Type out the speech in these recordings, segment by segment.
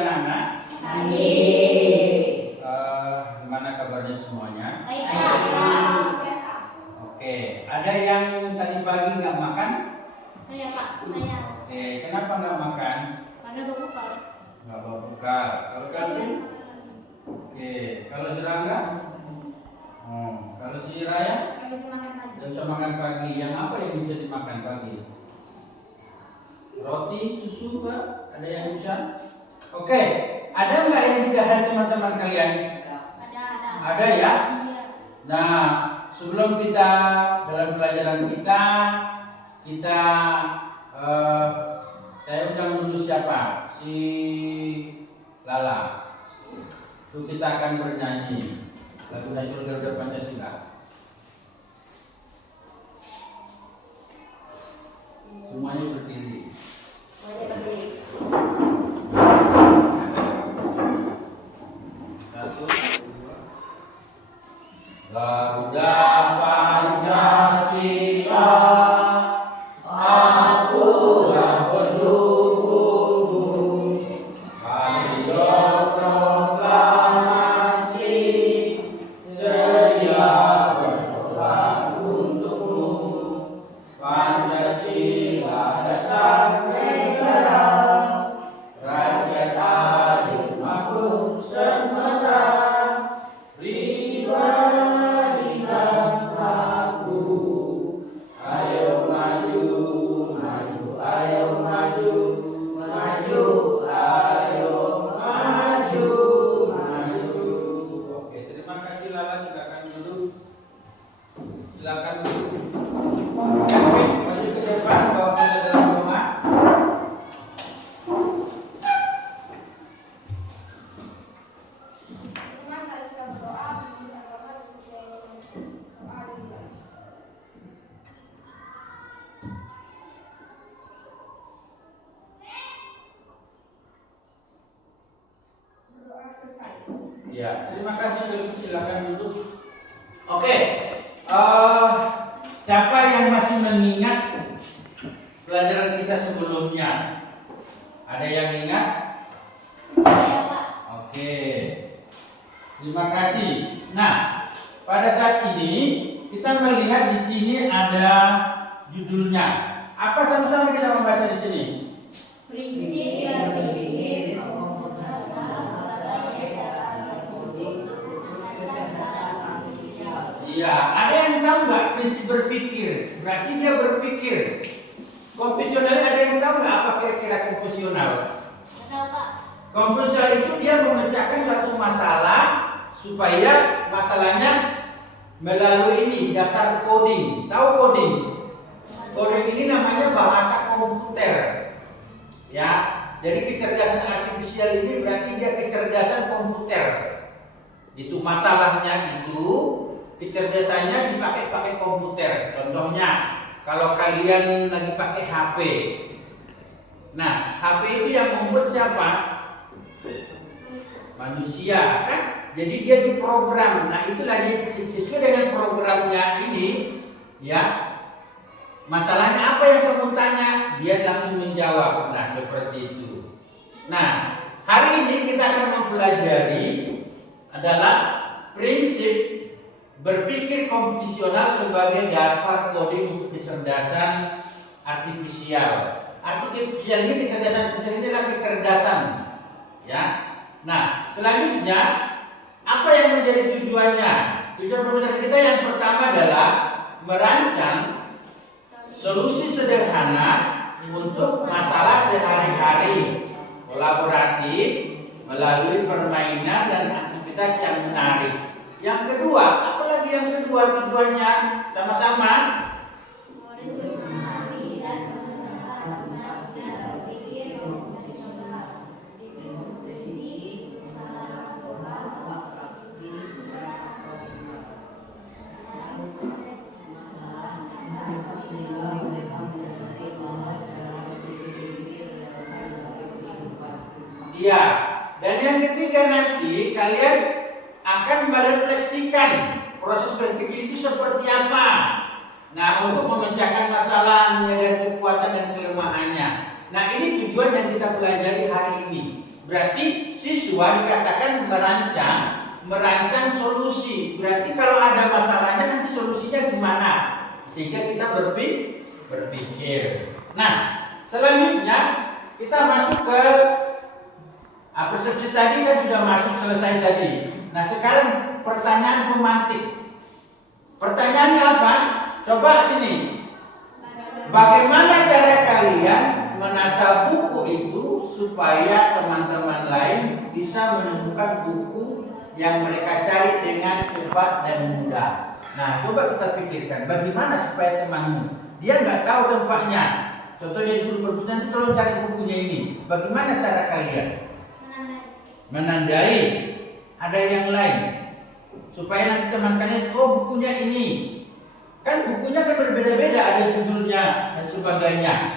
anak-anak. Pagi. Gimana kabarnya semuanya? Baik, Pak. Oke, ada yang tadi pagi nggak makan? Saya, Pak. Saya. Oke, kenapa nggak makan? Karena bawa bekal. Nggak bawa bekal. Kalau Calvin? Oke, kalau Serangga? Kalau si Raya? Nggak bisa makan pagi. Nggak bisa makan pagi. Yang apa yang bisa dimakan pagi? Roti, susu, Pak? Ada yang bisa? Oke, ada nggak yang tidak ada teman-teman kalian? Ada. Ada ya? Iya. Nah, sebelum kita dalam pelajaran kita saya undang dulu siapa? Si Lala. Itu kita akan bernyanyi lagu nasional Garuda Pancasila. Semuanya berdiri. Satu, dua. Garuda Pancasila, akulah pendukungmu. Patriot proklamasi, sedia berkorban untukmu. Pancasila dasar negara, rakyat adil makmur semesta. Pribadi bangsaku, ayo maju, maju, ayo maju, maju, ayo maju, maju. Oke, terima kasih Lala, silakan duduk. Silakan duduk. Oke, maju ke depan, bawa kita dalam rumah. Ya, terima kasih. Silakan duduk. Oke, siapa yang masih mengingat pelajaran kita sebelumnya? Ada yang ingat? Saya, Pak. Oke, terima kasih. Nah, pada saat ini kita melihat di sini ada judulnya. Apa sama-sama kita membaca di sini? Prinsip yang dibikin Iya, ada yang tahu nggak prinsip berpikir? Berarti dia berpikir. Konvensional ada yang tahu nggak apa kira-kira konvensional? Tahu, Pak. Konvensional itu dia memecahkan suatu masalah supaya masalahnya melalui ini dasar coding. Tahu coding? Coding ini namanya bahasa komputer. Ya, jadi kecerdasan artifisial ini berarti dia kecerdasan komputer. Itu masalahnya itu kecerdasannya dipakai komputer. Contohnya, kalau kalian lagi pakai HP. Nah, HP itu yang membuat siapa? Manusia, kan? Jadi dia diprogram. Nah, itulah dia sesuai dengan programnya ini, ya. Masalahnya apa yang kamu tanya, dia langsung menjawab. Nah, seperti itu. Nah, hari ini kita akan mempelajari adalah prinsip berpikir komputasional sebagai dasar coding untuk kecerdasan artifisial. Artifisial ini kecerdasan artifisial ini adalah kecerdasan, ya. Nah, selanjutnya apa yang menjadi tujuannya? Tujuan pembelajaran kita yang pertama adalah merancang solusi sederhana untuk masalah sehari-hari, kolaboratif melalui permainan dan aktivitas yang menarik. Yang kedua, apalagi yang kedua tujuannya sama-sama iya. Dan yang ketiga nanti kalian akan merefleksikan proses berpikir itu seperti apa. Nah, untuk memecahkan masalah, menyadari kekuatan dan kelemahannya. Nah, ini tujuan yang kita pelajari hari ini. Berarti siswa dikatakan merancang solusi. Berarti kalau ada masalahnya nanti solusinya gimana? Sehingga kita berpikir. Nah, selanjutnya kita masuk ke persepsi tadi kan sudah masuk selesai tadi. Nah, sekarang pertanyaan pemantik. Pertanyaannya apa? Coba sini. Bagaimana cara kalian menata buku itu supaya teman-teman lain bisa menemukan buku yang mereka cari dengan cepat dan mudah? Nah, coba kita pikirkan bagaimana supaya temanmu dia nggak tahu tempatnya. Contohnya disuruh perpus, nanti tolong cari bukunya ini. Bagaimana cara kalian? Menandai. Ada yang lain supaya nanti teman kalian, oh bukunya ini. Kan bukunya kan berbeda-beda, ada judulnya dan sebagainya.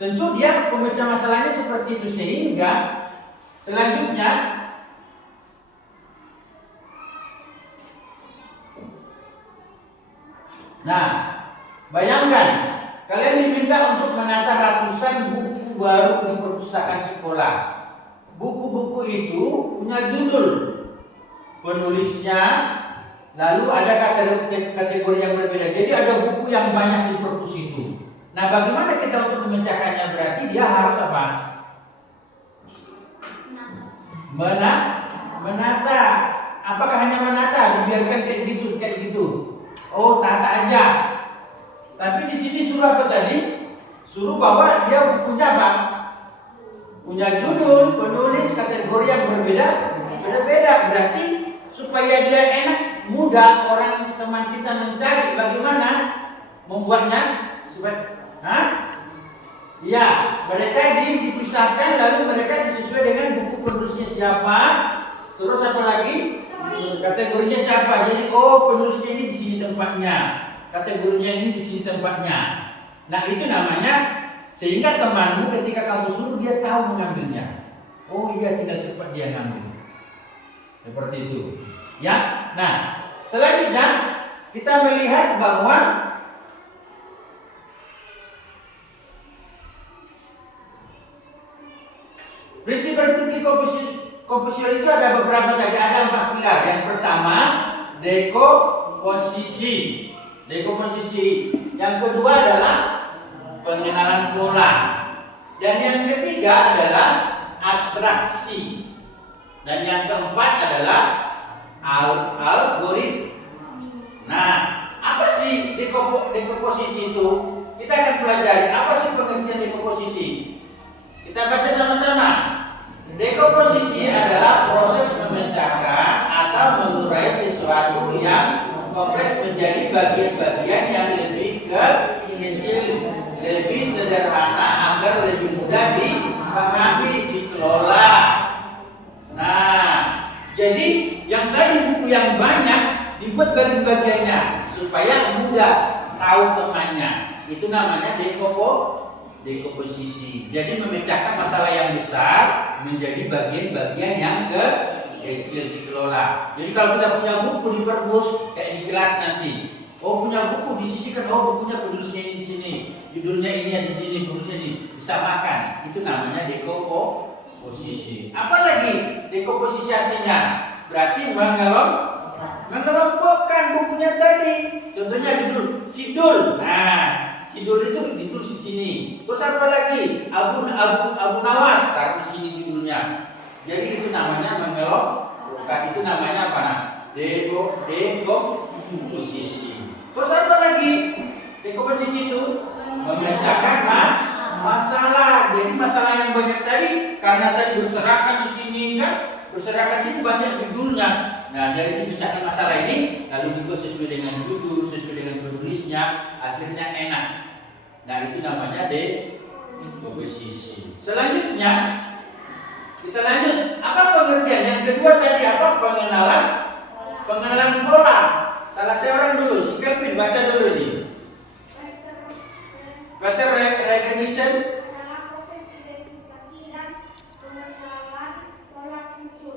Tentu dia pemecah masalahnya seperti itu, sehingga selanjutnya nah, bayangkan kalian diminta untuk menata ratusan buku baru di perpustakaan sekolah. Buku-buku itu punya judul, penulisnya, lalu ada kategori yang berbeda. Jadi ada buku yang banyak di perpus itu. Nah, bagaimana kita untuk memecahkannya? Berarti dia harus apa? Menata. Apakah hanya menata? Dibiarkan kayak gitu. Oh, tata aja. Tapi di sini suruh apa tadi? Suruh bahwa dia punya apa? Punya judul, penulis, kategori yang berbeda-beda. Berarti supaya dia enak, mudah orang teman kita mencari. Bagaimana membuatnya? Ya, mereka dipisahkan, lalu mereka disesuaikan dengan buku penulisnya siapa, terus apa lagi? Kategorinya siapa. Jadi penulisnya ini di sini tempatnya, kategorinya ini di sini tempatnya. Nah, itu namanya, sehingga temanmu ketika kamu suruh dia tahu mengambilnya. Oh iya, tinggal cepat dia ngambil. Seperti itu. Ya. Nah, selanjutnya kita melihat bahwa prinsip berpikir komposisional itu ada beberapa tadi, ada 4 pilar. Yang pertama, dekomposisi. Yang kedua adalah pengenalan pola. Dan yang ketiga adalah abstraksi. Dan yang keempat adalah algoritma. Nah, apa sih dekomposisi itu? Kita akan pelajari apa sih pengertian dekomposisi. Kita baca sama-sama. Dekomposisi adalah proses memecahkan atau mengurai sesuatu yang kompleks menjadi bagian-bagian yang lebih kecil, lebih sederhana agar lebih mudah dipahami, dikelola. Nah, jadi yang tadi buku yang banyak dibuat bagian-bagiannya supaya mudah tahu temannya. Itu namanya dekomposisi. Jadi memecahkan masalah yang besar menjadi bagian-bagian yang kecil, dikelola. Jadi kalau kita punya buku di perpus kayak di kelas nanti, punya buku disisihkan, bukunya penulisnya ini di sini, judulnya ini di sini, penulisnya ini, disamakan. Itu namanya dekomposisi. Apalagi dekomposisi artinya? Berarti mengelompokkan bukunya tadi. Contohnya judul sidul. Nah, sidul itu ditulis di sini. Terus apa lagi? Abu Nawas, taruh di sini judulnya. Jadi itu namanya mengelompokkan. Itu namanya apa? Dekomposisi. Terus apa lagi? Dekomposisi itu memecahkan masalah. Jadi masalah yang banyak tadi, karena tadi berserakan di sini kan, berserakan sini banyak judulnya. Nah, dari memecahkan masalah ini, lalu juga sesuai dengan judul, sesuai dengan penulisnya, akhirnya enak. Nah, itu namanya dekomposisi. Selanjutnya kita lanjut. Apa pengertian? Yang kedua tadi apa? Pengenalan pola. Salah seorang dulu, si Kelvin baca dulu ini. Pattern recognition. Dalam proses identifikasi dan pengenalan pola struktur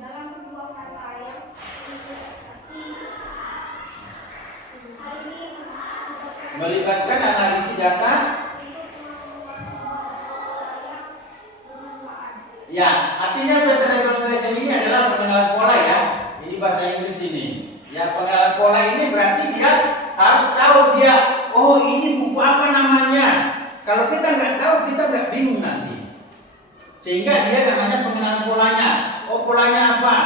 dalam sebuah kata yang identifikasi. Hal ini Melibatkan analisis data. Ya, artinya pattern recognition ini adalah pengenalan pola ya. Ini bahasa Inggris ini. Ya, pengenalan pola ini berarti dia harus tahu dia, oh ini buku apa namanya. Kalau kita nggak tahu, kita nggak bingung nanti. Sehingga dia namanya pengenalan polanya. Oh polanya apa?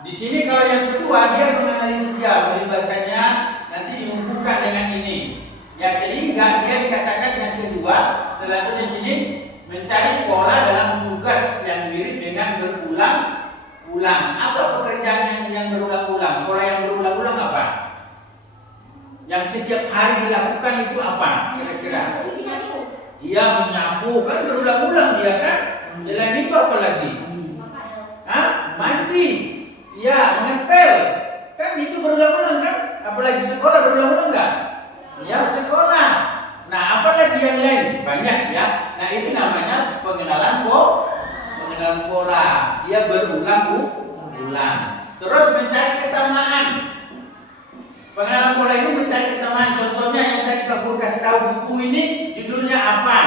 Di sini kalau yang kedua dia menganalisis dia, melibatkannya nanti dihubungkan dengan ini. Ya sehingga dia dikatakan yang kedua selanjutnya di sini mencari pola dalam tugas yang mirip dengan berulang-ulang. Apa pekerjaan yang berulang-ulang? Pola yang berulang-ulang apa? Yang setiap hari dilakukan itu apa? Kira-kira? Iya menyapu kan berulang-ulang dia kan. Selain itu apa lagi? Hah? Mandi. Ya menempel. Kan itu berulang-ulang kan? Apalagi sekolah berulang-ulang enggak? Ya sekolah. Nah apalagi yang lain? Banyak ya. Nah itu namanya pengenalan pola. Dia berulang-ulang. Terus mencari kesamaan. Pengenalan pola ini mencari kesamaan. Contohnya yang tadi Pak Guru kasih tahu buku ini judulnya apa?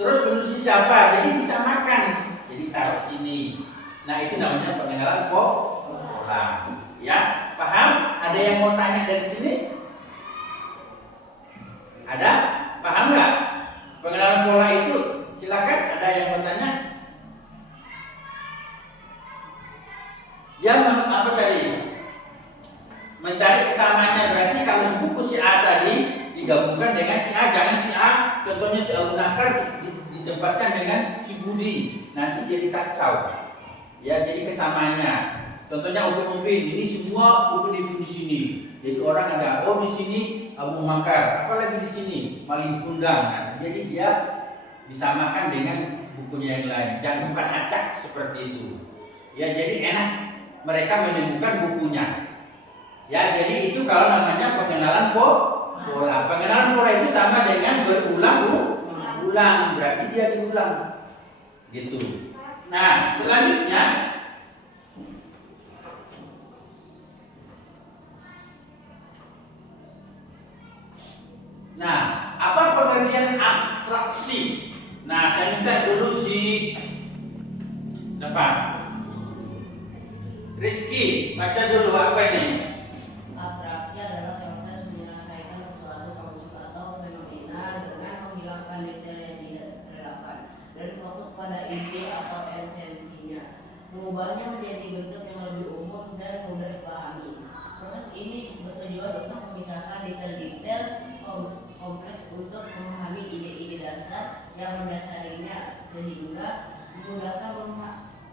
Terus penulisnya siapa? Jadi disamakan. Jadi taruh sini. Nah itu namanya pengenalan pola. Ya, paham? Ada yang mau tanya dari sini? Ada? Paham nggak? Pengenalan pola itu silakan. Ada yang mau tanya? Dia apa tadi? Mencari kesamaannya. Berarti kalau buku si A tadi digabungkan dengan si A, jangan si A. Contohnya si Abu Nakar ditempatkan dengan si Budi, nanti jadi kacau. Ya, jadi kesamaannya. Contohnya Upin ini semua Upin di sini. Jadi orang ada di sini Abu Makar, apalagi di sini Maling Kundang. Nah, jadi dia disamakan dengan bukunya yang lain. Jangan bukan acak seperti itu. Ya, jadi enak mereka menemukan bukunya. Ya, jadi itu kalau namanya pengenalan pola. Pengenalan pola itu sama dengan berulang-ulang, berarti dia diulang. Gitu. Nah, selanjutnya apa pengertian abstraksi? Nah, saya minta dulu si Rizky, baca dulu apa ini? Abstraksi adalah proses menyelesaikan sesuatu konflik atau fenomena dengan menghilangkan detail yang tidak relevan dan fokus pada inti atau esensinya, mengubahnya menjadi bentuk yang lebih umum dan mudah dipahami. Proses ini bertujuan untuk memisahkan detail-detail kompleks untuk memahami ide-ide dasar yang mendasarinya sehingga memudahkan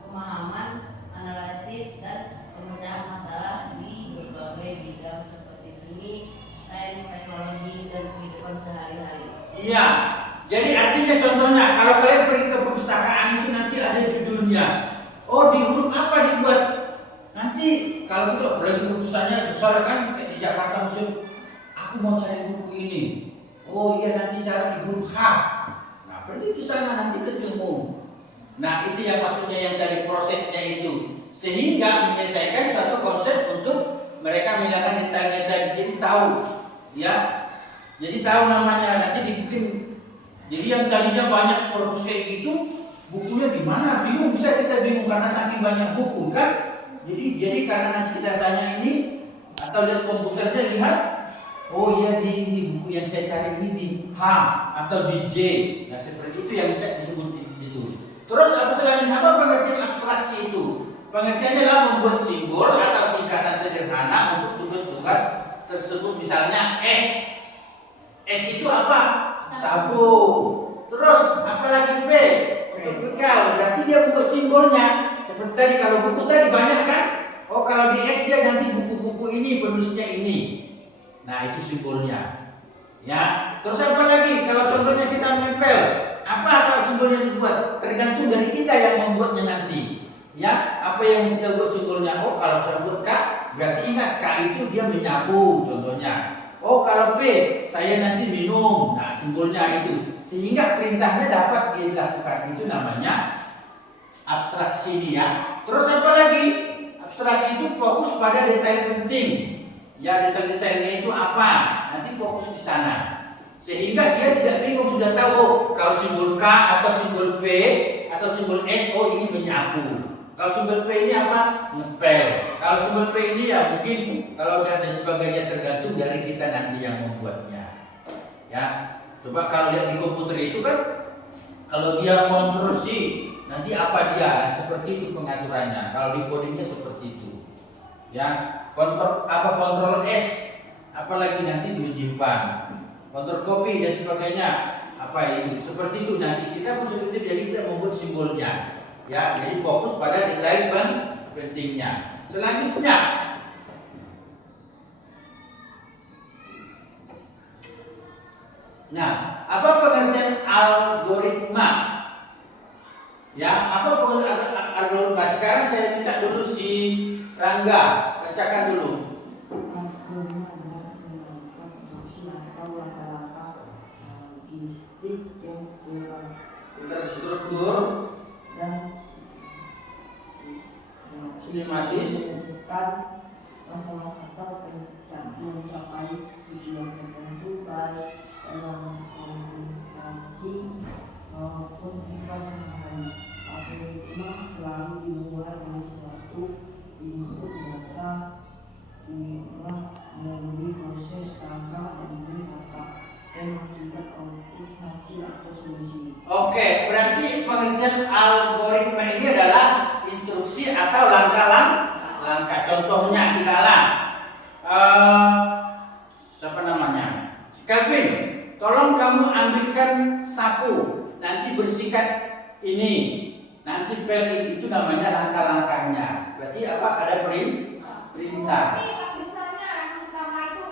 pemahaman, analisis, dan pemecahan masalah di berbagai bidang seperti seni, sains, teknologi, dan kehidupan sehari-hari. Iya, jadi artinya contohnya kalau kalian pergi ke perpustakaan itu nanti ada judulnya. Oh, di huruf apa dibuat? Nanti kalau gitu lagi perpustakaannya besar kan kayak di Jakarta Museum. Aku mau cari buku ini. Oh iya nanti cari di huruf H. Nah pergi ke sana nanti ketemu. Nah itu yang maksudnya yang dari prosesnya itu. Sehingga menyelesaikan suatu konsep untuk mereka menghilangkan detail-detail. Jadi tahu, ya. Jadi tahu namanya nanti dibikin. Jadi yang tadinya banyak perpustakaan itu bukunya di mana? Bingung, bisa kita bingung karena saking banyak buku kan. Jadi karena nanti kita tanya ini atau lihat komputernya lihat, oh iya di buku yang saya cari ini di H atau di J. Nah seperti itu yang bisa disebut itu. Terus apa selanjutnya? Apa pengertian abstraksi itu? Pengertiannya adalah membuat simbol atau singkatan sederhana untuk tugas-tugas tersebut. Misalnya S. S itu apa? Sabu. Terus apalagi P? Untuk bekal. Berarti dia membuat simbolnya. Seperti tadi kalau buku tadi banyak kan? Oh kalau di S dia nanti buku-buku ini penulisnya ini. Nah itu simbolnya. Ya. Terus apa lagi? Kalau contohnya kita menempel, apa kalau simbolnya dibuat? Tergantung dari kita yang membuatnya nanti. Ya, apa yang kita buat simbolnya? Oh kalau saya buat K, berarti ingat K itu dia menyapu contohnya. Oh kalau P, saya nanti minum. Nah simbolnya itu. Sehingga perintahnya dapat dilakukan. Itu namanya abstraksi dia. Terus apa lagi? Abstraksi itu fokus pada detail penting. Ya detail-detailnya itu apa? Nanti fokus di sana. Sehingga dia tidak bingung, sudah tahu kalau simbol K atau simbol P atau simbol S, oh ini menyapu. Kalau simbol P ini apa? Ngepel. Kalau simbol P ini ya mungkin kalau dan sebagainya tergantung dari kita nanti yang membuatnya. Ya, coba kalau lihat di komputer itu kan, kalau dia konversi nanti apa dia? Seperti itu pengaturannya. Kalau di codingnya seperti itu. Ya, kontrol S, apalagi nanti menyimpan, kontrol copy dan sebagainya. Apa itu? Seperti itu nanti kita pun seperti itu, jadi kita membuat simbolnya. Ya, jadi fokus pada detail pentingnya. Selanjutnya, nah, apa pengertian algoritma? Ya, apa pengertian algoritma? Sekarang saya minta dulu si Rangga bacakan dulu. Algoritma adalah semacam instruksi atau langkah-langkah logistik yang Terstruktur dan sistematis menyelesaikan masalah atau mencapai tujuan tertentu baik dalam komunikasi maupun kehidupan sehari-hari. Algoritma selalu dimulai dari suatu input data diolah melalui proses rangka demi data dan menghasilkan output hasil atau solusi. Oke, berarti pengertian algoritma ini adalah instruksi atau langkah-langkah. Contohnya silakan. Siapa namanya? Si Calvin, tolong kamu ambilkan sapu, nanti bersihkan ini, nanti pel itu namanya langkah-langkahnya. Berarti apa? Ada perintah. Tapi lapisannya yang utama itu.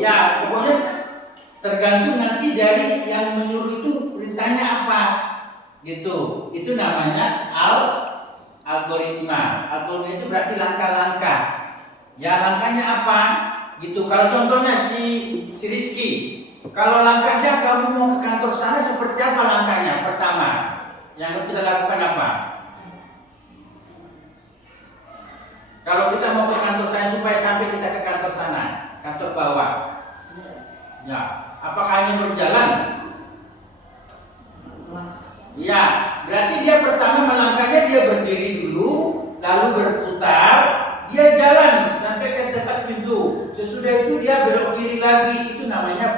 Iya, pokoknya tergantung nanti dari yang menyuruh itu perintahnya apa, gitu. Itu namanya algoritma. Algoritma itu berarti langkah-langkah. Ya, langkahnya apa? Gitu. Kalau contohnya si Rizky, kalau langkahnya kamu mau ke kantor sana seperti apa langkahnya? Pertama, yang harus kita lakukan apa? Kalau kita mau ke kantor sana supaya sampai kita ke kantor sana, kantor bawah. Ya, apakah hanya berjalan? Ya, berarti dia pertama melangkahnya dia berdiri dulu, lalu berputar, dia jalan sampai ke dekat pintu. Sesudah itu dia belok kiri lagi, itu namanya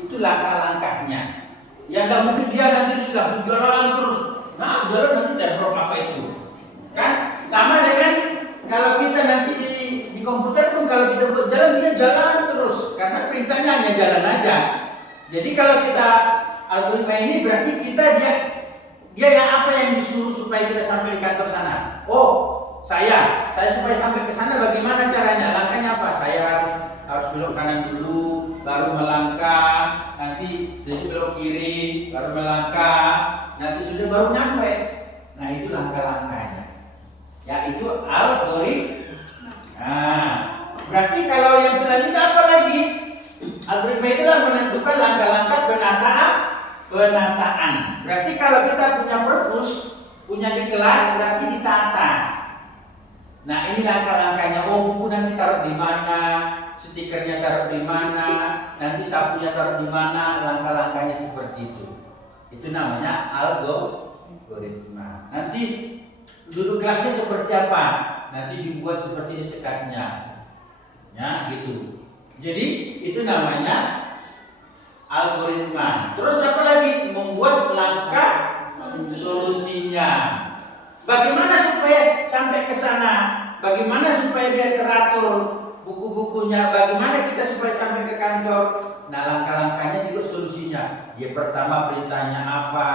itu langkah-langkahnya. Ya nggak mungkin dia nanti sudah berjalan terus. Nah, jalan nanti tembok apa itu? Kan sama dengan kalau kita nanti di komputer pun kalau kita berjalan dia jalan terus karena perintahnya hanya jalan aja. Jadi kalau kita algoritma ini berarti kita dia yang apa yang disuruh supaya kita sampai di kantor sana. Oh, saya supaya sampai ke sana bagaimana caranya? Langkahnya apa? Saya harus belok kanan dulu, baru melangkah, nanti belok kiri, baru melangkah, nanti sudah baru nyampe. Nah, itu langkah-langkahnya. Ya, itu algoritma. Nah, berarti kalau yang selanjutnya apa lagi? Algoritma itulah menentukan langkah-langkah penataan. Berarti kalau kita punya perpus, punya di kelas, berarti ditata. Nah, ini langkah-langkahnya. Oh, buku nanti taruh di mana, stikernya taruh di mana, nanti sapunya taruh di mana, langkah-langkahnya seperti itu. Itu namanya algoritma. Nanti duduk kelasnya seperti apa? Nanti dibuat seperti ini sekatnya. Ya, gitu. Jadi, itu namanya algoritma. Terus apa lagi? Membuat langkah solusinya. Bagaimana supaya sampai ke sana? Bagaimana supaya dia teratur buku-bukunya? Bagaimana kita supaya sampai ke kantor? Nah, langkah-langkahnya juga solusinya. Ya, pertama perintahnya apa?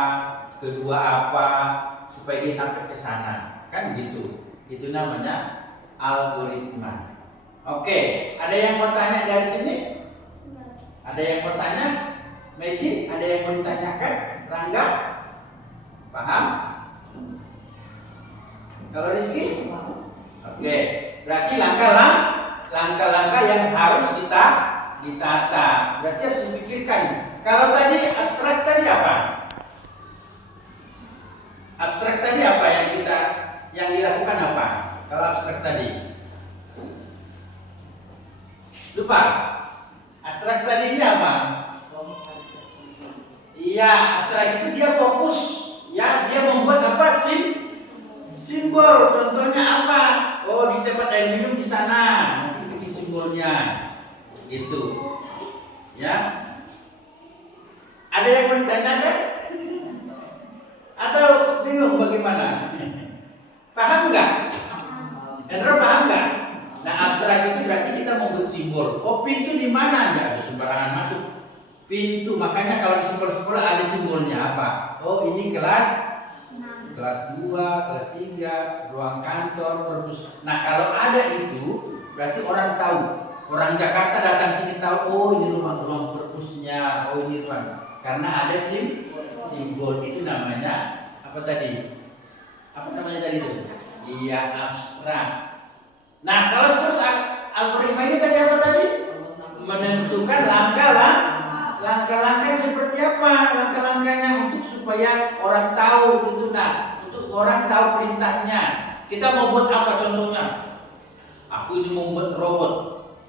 Kedua apa? Supaya dia sampai ke sana. Kan gitu. Itu namanya algoritma. Oke, ada yang mau tanya dari sini? Ada yang mau tanya? Maggie, ada yang mau ditanyakan? Rangga? Paham? Kalau Rizky? Oke, berarti langkah-langkah yang harus kita ditata. Berarti harus dipikirkan. Kalau tadi abstrak tadi apa? Abstrak tadi apa yang dilakukan apa? Kalau abstrak tadi? Lupa. Abstrak tadi ini apa? Iya, abstrak itu dia fokus. Ya, dia membuat simbol. Contohnya apa? Oh, di tempat air minum di sana. Nanti ikuti simbolnya. Gitu. Ya. Ada yang mau ditanyakan? Atau bingung bagaimana? Paham nggak? Endro paham nggak? Nah, abstrak itu berarti kita mau bersimbol. Oh, pintu di mana? Nggak ada sembarangan masuk. Pintu, makanya kalau di sekolah ada simbolnya apa? Oh, ini kelas 2, kelas 3, ruang kantor, perpus. Nah, kalau ada itu berarti orang tahu. Orang Jakarta datang sini tahu, oh ini ruang perpusnya, oh ini ruang. Karena ada simbol itu namanya apa tadi? Apa namanya tadi itu? Iya, abstrak. Nah, kalau terus algoritma ini tadi apa tadi? Menentukan langkah-langkah seperti apa, langkah-langkahnya untuk supaya orang tahu gitu. Nah, untuk orang tahu perintahnya. Kita mau buat apa contohnya? Aku ini mau buat robot.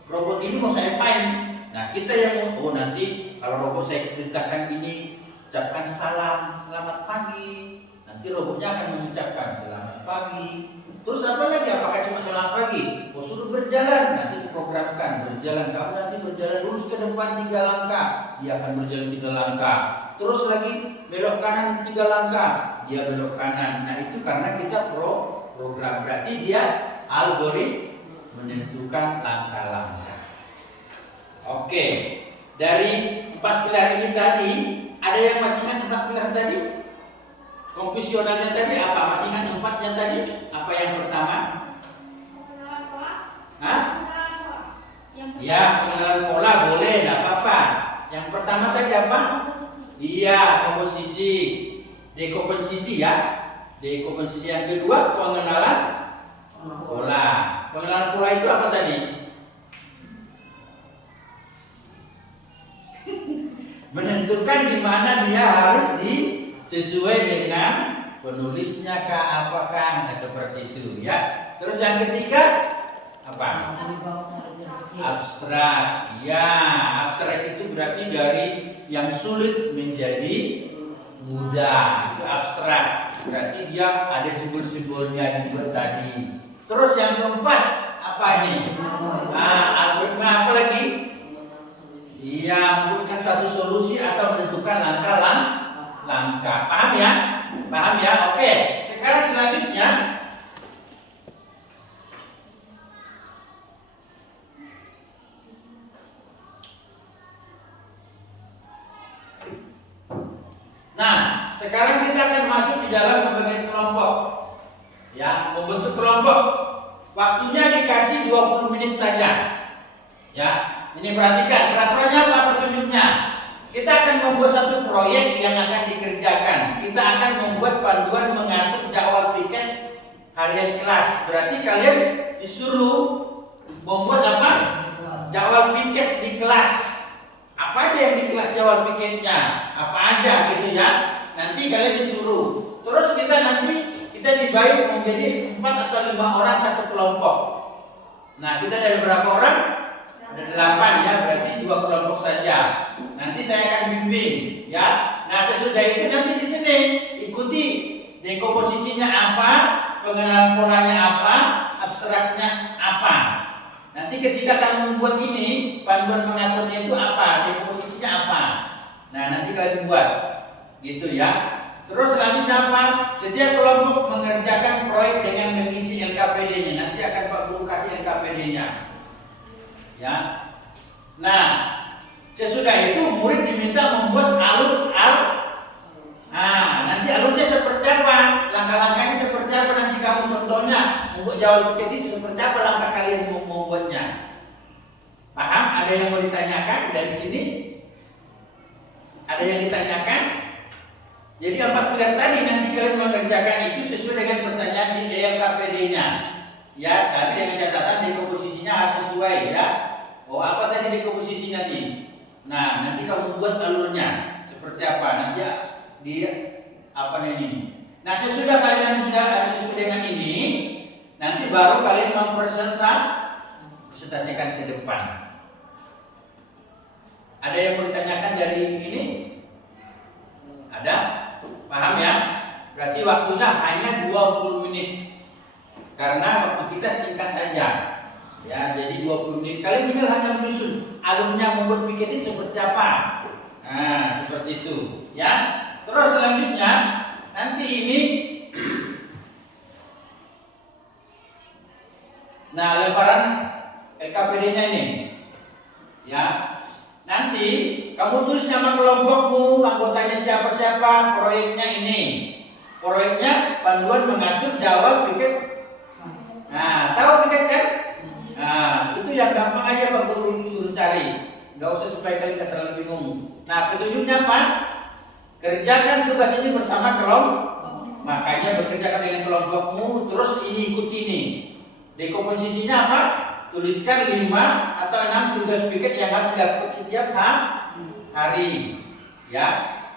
Robot ini mau saya apain? Nah, kita yang mau, oh nanti kalau robot saya perintahkan ini ucapkan salam, selamat pagi. Nanti robotnya akan mengucapkan selamat pagi. Terus apa lagi? Apakah cuma selamat pagi? Oh, suruh berjalan. Nanti diprogramkan berjalan. Kamu nanti berjalan lurus ke depan 3 langkah. Dia akan berjalan 3 langkah. Terus lagi belok kanan 3 langkah. Dia belok kanan. Nah, itu karena kita program. Berarti dia algoritma menentukan langkah-langkah. Oke. Dari 4 pilar ini tadi, ada yang masih ingat 4 pilar tadi? Konfusionalnya tadi apa? Masih ingat 4-nya tadi? Apa yang pertama? Hah? Ya, pengenalan pola boleh, tidak apa-apa. Yang pertama tadi apa? Iya, komposisi. Dekomposisi ya. Dekomposisi yang kedua pengenalan pola. Pengenalan pola itu apa tadi? Menentukan di mana dia harus sesuai dengan penulisnya kah apakah, nah seperti itu ya. Terus yang ketiga apa? Abstrak. Ya, abstrak itu berarti dari yang sulit menjadi mudah. Itu abstrak. Berarti dia ada simbol-simbolnya dibuat tadi. Terus yang keempat apa ini? Algoritma apa lagi? Iya, memutuskan suatu solusi atau menentukan langkah. Paham ya? Paham ya? Oke. Sekarang selanjutnya nah, sekarang kita akan masuk di dalam pembagian kelompok. Ya, membentuk kelompok. Waktunya dikasih 20 menit saja. Ya, ini perhatikan peraturannya apa, petunjuknya. Kita akan membuat satu proyek yang akan dikerjakan. Kita akan membuat panduan mengatur jadwal piket harian kelas. Berarti kalian disuruh membuat apa? Jadwal piket di kelas. Apa aja yang di kelas jadwal piketnya? Apa aja gitu ya. Nanti kalian disuruh. Terus kita dibagi menjadi 4 atau 5 orang satu kelompok. Nah, kita dari berapa orang? Ada 8 ya, berarti 2 kelompok saja. Nanti saya akan bimbing ya. Nah, sesudah itu nanti di sini ikuti dekomposisinya apa, pengenalan polanya apa, abstraknya apa. Nanti ketika kamu membuat ini, panduan mengaturnya itu apa, dekomposisinya apa. Nah, nanti kalian buat gitu ya. Terus selanjutnya apa? Setiap kelompok mengerjakan proyek dengan mengisi LKPD-nya. Nanti akan Pak Guru kasih LKPD-nya. Ya. Nah, sesudah itu murid diminta membuat nanti alurnya seperti apa? Langkah-langkahnya seperti apa? Nanti kamu contohnya membuat jadwal piket itu seperti apa langkah kalian membuatnya? Paham? Ada yang mau ditanyakan dari sini? Ada yang ditanyakan? Jadi 4 pilar tadi nanti kalian mengerjakan itu sesuai dengan pertanyaan di LKPD-nya. Ya, tapi dengan catatan dekomposisinya harus sesuai ya. Oh, apa tadi dekomposisinya nih? Nah, nanti kamu buat alurnya seperti apa? Nanti di apa ini? Nah, sesudah kalian sudah sesuai dengan ini, nanti baru kalian mempresentasikan ke depan. Ada yang mau ditanyakan dari ini? Ada? Paham ya? Berarti waktunya hanya 20 menit. karena waktu kita singkat aja. Ya, jadi 20 menit. Kalian tinggal hanya menyusun alurnya membuat piket ini seperti apa. Nah, seperti itu. Ya. Terus selanjutnya nanti ini. Nah, lembaran LKPD-nya ini. Ya. Nanti kamu tulis nama kelompokmu, anggotanya siapa-siapa, proyeknya ini. Proyeknya panduan mengatur jawab piket. Nah, tahu piket kan? Nah, itu yang gampang aja Pak Guru suruh cari. Enggak usah supaya kalian enggak terlalu bingung. Nah, petunjuknya apa? Kerjakan tugas ini bersama kelompok. Makanya bekerjakan dengan kelompokmu, terus ini ikuti nih. Dekomposisinya apa? Tuliskan 5 atau 6 tugas piket yang harus dilakukan setiap hari. Ya.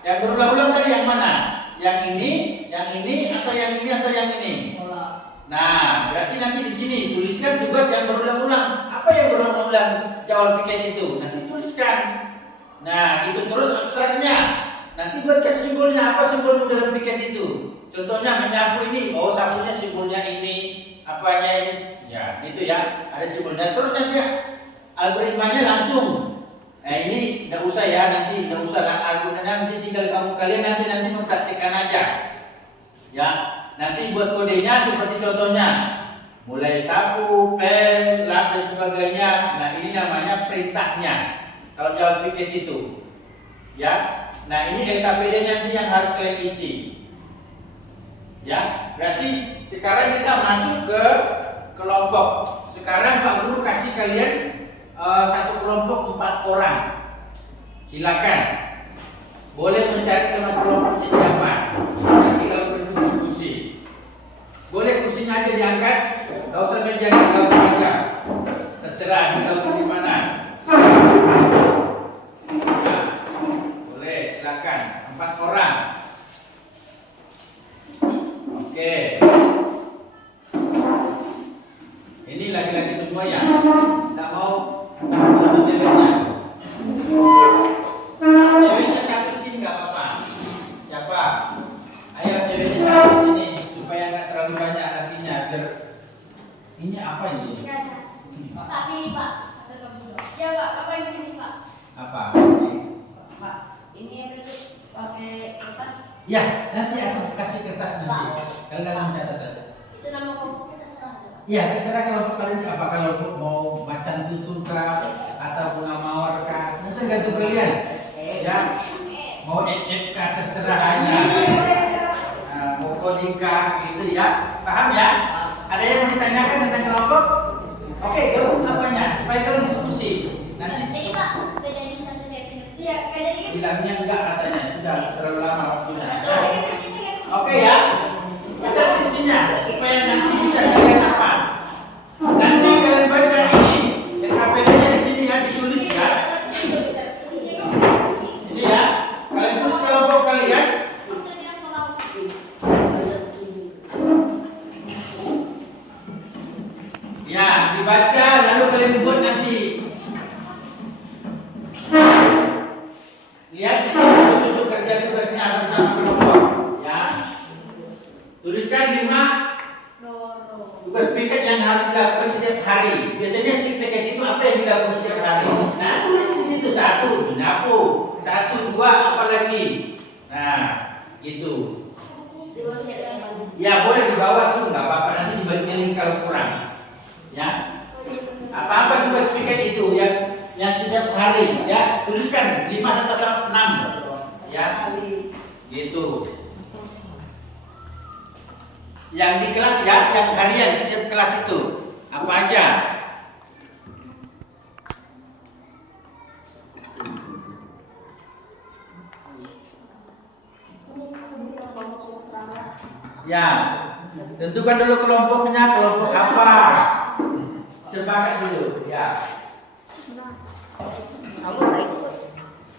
Yang berulang-ulang tadi yang mana? Yang ini, atau yang ini, atau yang ini? Nah, berarti nanti di sini tuliskan tugas yang berulang-ulang. Apa yang berulang-ulang? Jawab piket itu. Nanti tuliskan. Nah, itu terus abstraknya. Nanti buatkan simbolnya. Apa simbolmu dalam piket itu? Contohnya menyapu ini. Oh, sapunya simbolnya ini. Apanya ini? Ya, itu ya. Ada simbolnya. Terus nanti algoritmanya langsung. Nah, ini enggak usah ya. Nanti enggak usah algoritmanya. Nanti tinggal kalian nanti mempraktikkan aja. Ya. Nanti buat kodenya seperti contohnya mulai sapu, pel, lap dan sebagainya. Nah, ini namanya perintahnya. Kalau jawab piket itu, ya. Nah, ini LKPD nanti yang harus kalian isi. Ya, berarti sekarang kita masuk ke kelompok. Sekarang Pak Guru kasih kalian satu kelompok 4 orang. Silakan. Boleh mencari teman kelompoknya siapa. Nanti kalau berdiskusi. Boleh kursinya aja diangkat, nggak usah meja digabung aja, terserah digabung di mana. Nah, boleh silakan 4 orang. Oke. Ini laki-laki semua ya, nggak mau satu ceweknya. Ceweknya satu di sini nggak apa-apa. Siapa? Ayo ceweknya satu di sini. Supaya nggak terlalu banyak nantinya biar ini apa ini? Pak, ini Pak. Ya Pak, apa yang ini Pak? Apa? Pak, ini yang itu pakai kertas. Ya, nanti aku kasih kertas nanti. Kalian dalam catatan. Itu nama kelompoknya terserah. Iya, terserah kalau kalian apakah kalau mau macan tutul kah atau bunga mawar kah, nanti tergantung kalian. Ya, mau FF kah terserah aja. Mau coding kah gitu ya, paham ya? Ada yang mau ditanyakan tentang kelompok? Oke, gabung apanya supaya kalian diskusi. Nanti Jadi Pak, udah jadi satu webinar. Iya, kayak jadi. bilangnya enggak katanya, sudah terlalu lama waktunya. Oke ya, kita isinya supaya nanti bisa kalian apa? Nanti kalian baca ini, LKPD-nya di sini ya ditulis ya. Ini ya, kalian tulis kelompok kalian. Ya, dibaca lalu kalian buat nanti. Lihat di sini untuk kerja tugasnya bersama kelompok. Ya, tuliskan 5 tugas piket yang harus dilakukan setiap hari. Biasanya piket itu apa yang dilakukan setiap hari? Nah, tulis di situ 1 menyapu, 1, 2 apa lagi? Nah, itu. Ya boleh di bawah tuh nggak apa-apa, nanti dibagi link kalau kurang. Ya, apa-apa tugas piket itu yang setiap hari ya tuliskan 5 atau 6 ya gitu. Yang di kelas ya, yang harian setiap kelas itu apa aja? Ya, tentukan dulu kelompoknya, kelompok apa? Sepakat dulu, ya.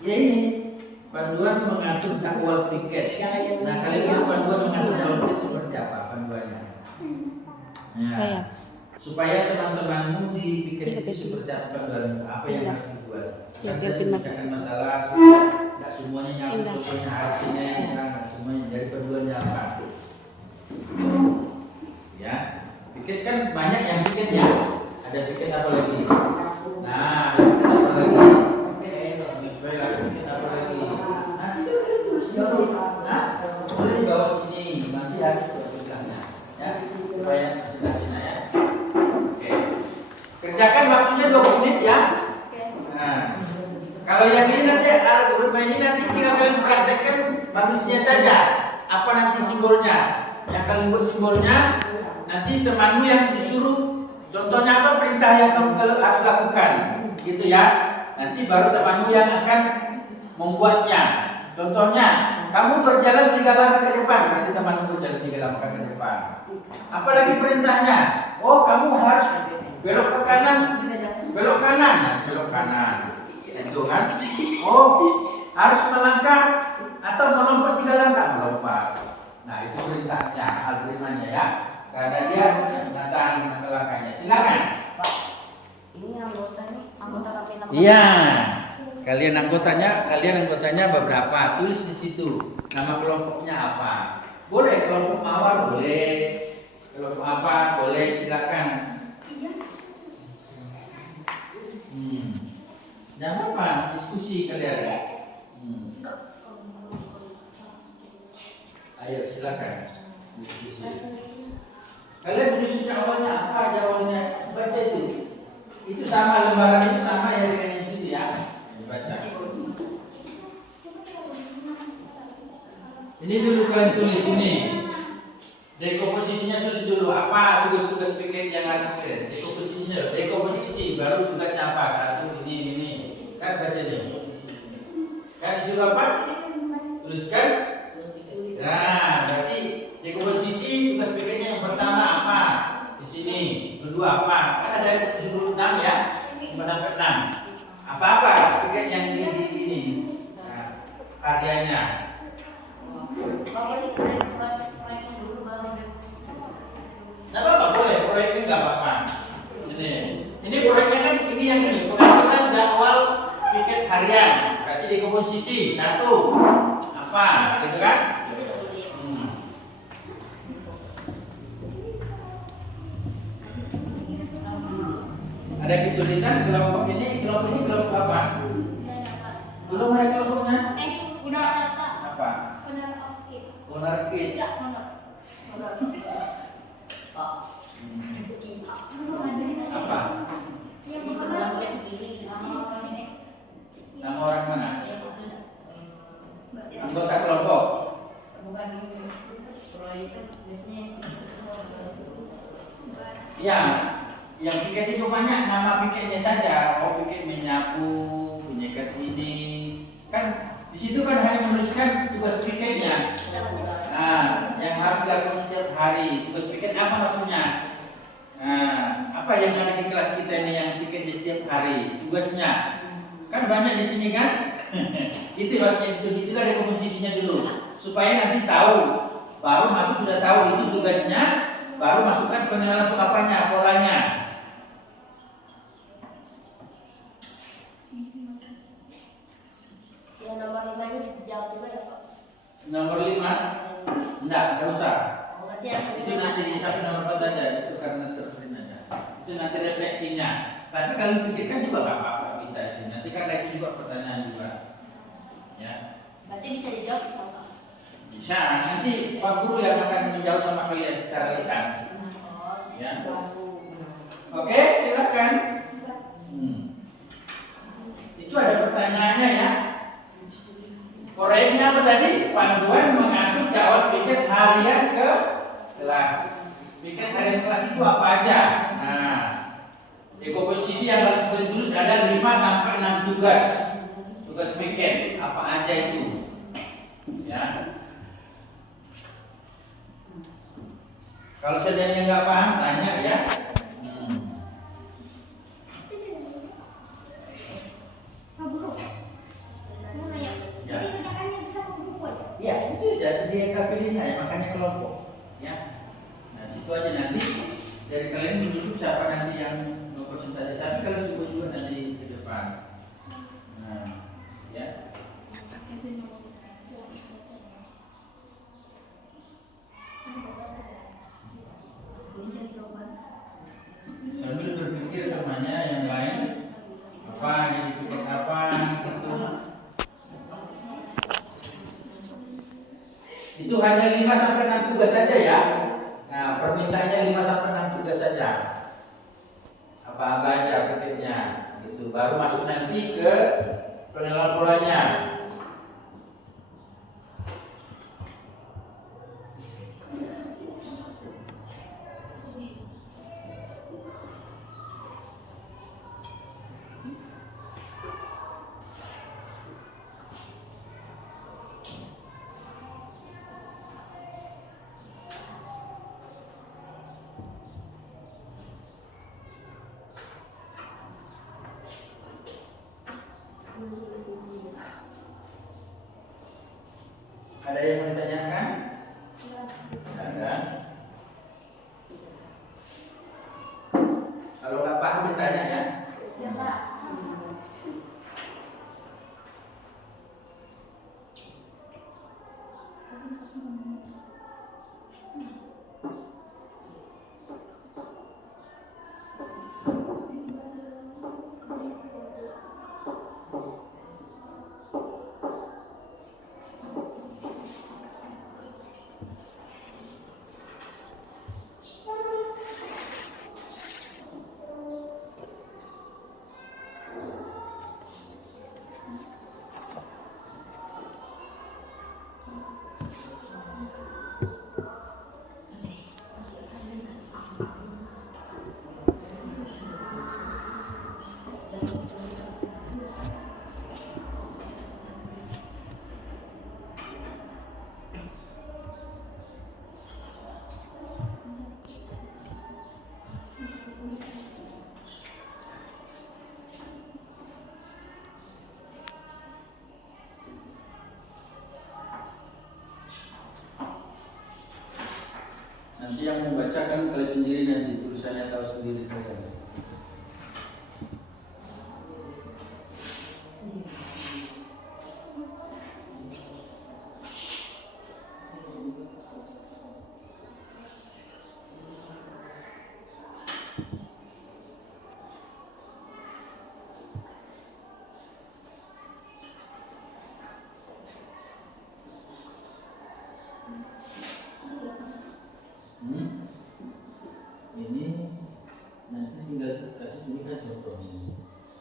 Ya ini panduan mengatur jadwal piket. Nah, kalian tahu panduan mengatur jadwal piket seperti apa panduannya? Ya. Supaya teman-temanmu di piket itu seperti apa panduannya? Apa yang harus dibuat? Karena masalah tidak semuanya nyambung, pokoknya harusnya yang semuanya dari panduannya apa? Ya, Piket kan banyak yang piket ya. Ada piket apa lagi? Nah, ada piket apa lagi? Ada piket apa lagi? Nanti tulis dulu. Nah, boleh di bawah sini. Nanti harus tuliskannya. Ya, supaya hasilnya ya. Oke. Kerjakan waktunya 20 menit ya. Nah, kalau yang ini nanti algoritma ini nanti tinggal kalian praktekkan bagusnya saja. Apa nanti simbolnya? Yang kalian buat simbolnya, nanti temanmu yang disuruh. Contohnya apa perintah yang kamu harus lakukan, gitu ya. Nanti baru temanmu yang akan membuatnya. Contohnya, kamu berjalan 3 langkah ke depan, nanti temanmu berjalan 3 langkah ke depan. Apalagi perintahnya, oh kamu harus belok ke kanan, belok kanan, nanti belok kanan. Itu kan? Oh, harus melangkah atau melompat 3 langkah, melompat. Nah, itu perintahnya, algoritmanya ya. Karena dia datang langkah-langkahnya. Silakan. Ini anggota KPI 16. Iya. Kalian anggotanya beberapa. Tulis di situ. Nama kelompoknya apa? Boleh kelompok mawar, boleh. Kelompok apa? Boleh, silakan. Jangan apa? Diskusi kalian. Ayo silakan. Diskusi. Kalian menyusun awalnya apa jawabannya? Baca itu. Itu sama lembaran itu sama ya dengan yang situ ya. Baca. Ini dulu kalian tulis ini. Dekomposisinya tulis dulu apa tugas-tugas piket yang harus kalian. Dekomposisinya, dekomposisi baru tugasnya apa? Satu ini. Kan baca ini. Kan disuruh apa? Tuliskan. Nah, berarti dekomposisi tugas piketnya yang pertama apa? Di sini. Kedua apa? Kan ada disuruh 6 ya. 5 sampai 6. Apa-apa piket yang di ini. Nah, karyanya. Kalau proyeknya dulu baru Nah, apa boleh proyeknya nggak apa-apa. Ini proyeknya kan ini yang ini. Proyeknya kan dari awal piket harian. Berarti dekomposisi 1 apa? Gitu kan? Ada kesulitan kelompok ini kelompok apa? Belum ada kelompoknya? Udah ada Pak. Apa? Benar oke. Owner kit. Ya, benar. Apa? Yang benar. Nama orang mana? Anggota kelompok. bukan proyek itu biasanya Ya, yang piket itu banyak nama piketnya saja. Oh, piket menyapu, menyekat ini. Kan di situ kan hanya menuliskan tugas piketnya. Nah, yang harus dilakukan setiap hari. Tugas piket apa maksudnya? Nah, apa yang ada di kelas kita ini yang piketnya setiap hari? Tugasnya. Kan banyak di sini kan? Itu maksudnya itu kan ada komposisinya dulu. Supaya nanti tahu. Baru masuk sudah tahu itu tugasnya. Baru masukkan pengenalan apanya, polanya. Yang nomor 5 ini jawab juga ya Pak. Nomor 5? Enggak usah. Berarti yang Itu nanti sampai nomor 4 aja, itu karena terframe aja. Itu nanti refleksinya. Tapi kalau pikirkan juga nggak apa-apa bisa itu. Nanti karena itu juga pertanyaan juga. Ya. berarti bisa dijawab sama Pak. Bisa. Nanti Pak Guru yang akan menjawab sama kalian secara lisan. Ya. Oke, silakan. Itu ada pertanyaannya ya. Proyeknya apa tadi? Panduan mengatur jawab piket harian ke kelas. Piket harian kelas itu apa aja? Nah, di komposisi yang harus ditulis ada 5 sampai 6 tugas. Tugas piket apa aja itu? Ya. Kalau seandainya nggak paham, tanya ya. Pak Guru, mau nanya, Ya. ini kerjaannya bisa ke buku aja? Ya, itu aja dia kapilnya ya, makanya kelompok. Ya. Nah, situ aja nanti dari kalian menunjuk siapa nanti yang mempresentasi. Tapi kalau sebut juga nanti ke depan. Nah, ya. Ini jadi jawaban. hanya 5 sampai 6 tugas saja ya. Nah, permintaannya 5 sampai 6 tugas saja. Apa aja pikirnya gitu. Baru masuk nanti ke pengenalan polanya. Ada yang mau ditanyakan? Ada. Kalau nggak paham ditanya ya. Ya Pak. Nanti yang membacakan kalian sendiri, nanti tulisannya tahu sendiri kalian. Ini nanti tinggal kasih ini kan contohnya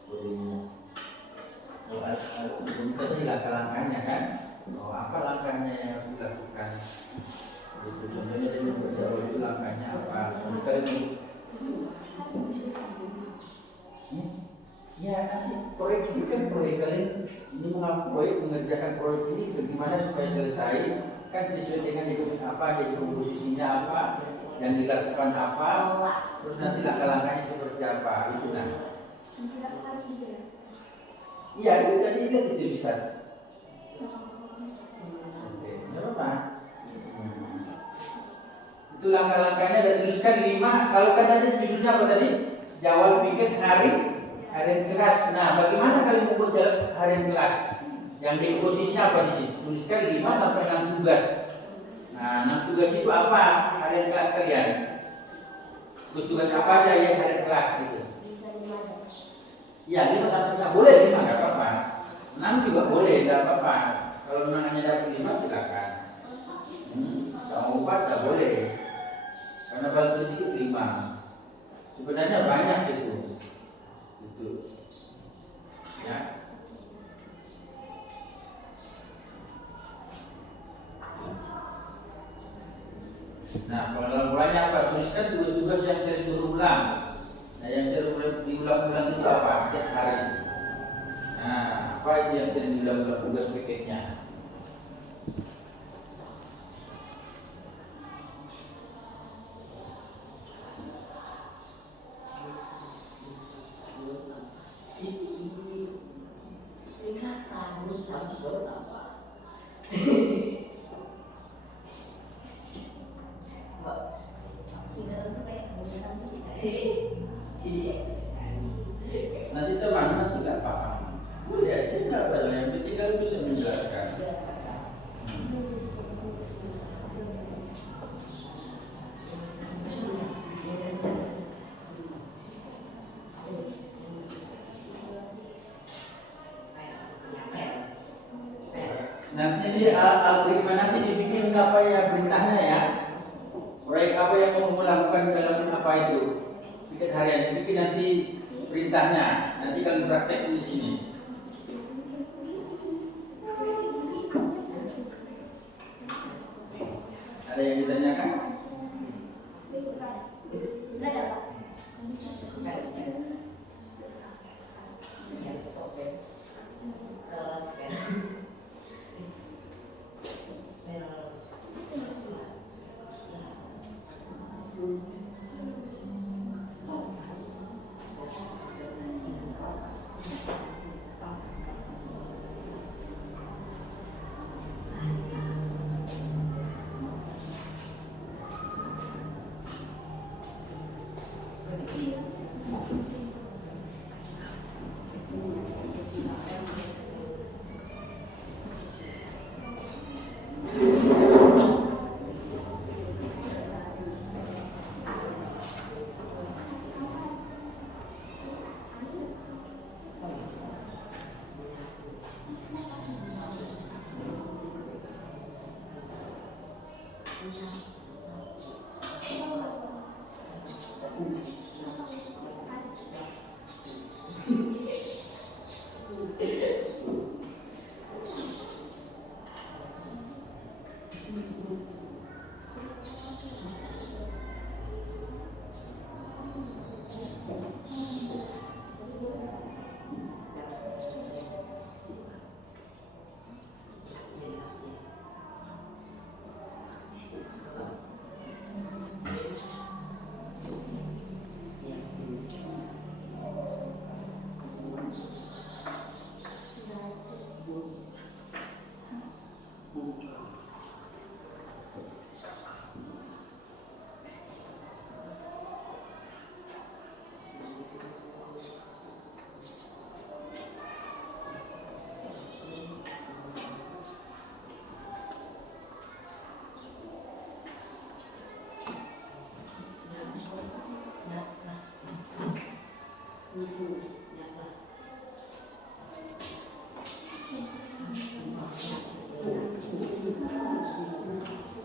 kodenya. Kalau ada langkah-langkahnya kan, apa langkahnya yang harus dilakukan. Itu contohnya dari berjauh itu langkahnya apa. Ya nanti proyek ini kan proyek kalian ini mengerjakan proyek ini bagaimana supaya selesai kan sesuai dengan dokumen apa, jadi komposisinya apa, yang dilakukan apa, terus nanti langkah-langkahnya seperti apa, itu nah. Iya, itu tadi lihat itu bisa. Oke, nggak apa-apa. Itu langkah-langkahnya ada tuliskan 5. Kalau kan tadi judulnya apa tadi? Jawab piket harian kelas. Nah, bagaimana kalian membuat harian kelas? Yang di posisinya apa di sini? Tuliskan 5 sampai 6 tugas. Nah, 6 tugas itu apa? Harian kelas kalian. Terus tugas apa aja yang harian kelas gitu? Ya, 5 sampai 6 boleh 5 nggak apa-apa. 6 juga boleh, nggak apa-apa. Kalau memang hanya dapat 5 silakan. Kalau 4 nggak boleh. Karena paling sedikit 5. Sebenarnya banyak itu. Itu. Ya. Nah, kalau dalam mulanya apa? Tuliskan tugas-tugas yang sering berulang. Nah, yang sering diulang-ulang itu apa? Setiap hari. Nah, apa itu yang sering diulang-ulang tugas piketnya? Nanti teman nanti nggak paham. Boleh aja nggak apa yang penting kalau bisa menjelaskan. Nanti di algoritma nanti dibikin apa ya perintahnya ya. Proyek apa yang mau kamu lakukan dalam apa itu? Bikin harian, bikin nanti perintahnya. Nanti kalian praktek di sini. Ada yang ditanyakan? Nggak ada Pak.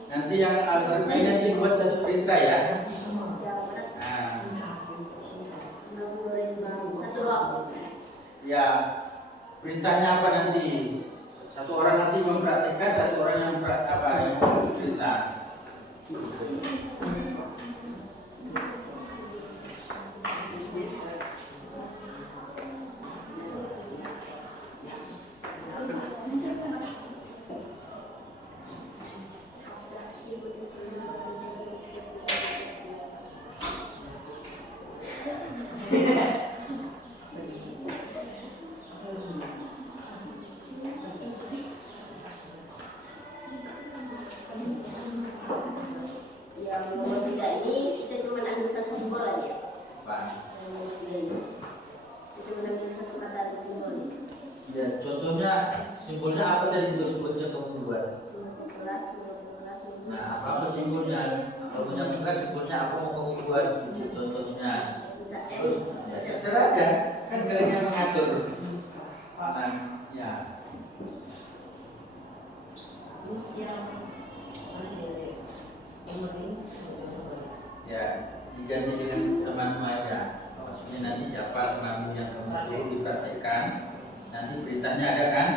Nanti yang algoritma ini nanti buat satu perintah ya. Nah, Satu doang. ya perintahnya apa nanti? Satu orang nanti mempraktikkan, satu orang yang yang perintah. Yang nomor 3 ini kita cuma ambil satu simbol aja. Pak. Yang nomor 3 ini. Kita cuma ambil satu kata atau simbol ini. Ya, contohnya simbolnya apa tadi juga simbolnya kamu buat? Nah, apa simbolnya? Kalau punya tugas simbolnya apa mau kamu buat? Contohnya. Bisa Ya, terserah aja. Kan kalian yang mengatur. Nah, ya. Ya, diganti dengan temanmu aja. Maksudnya nanti siapa temanmu yang kamu suruh dipraktekkan. Nanti perintahnya ada kan?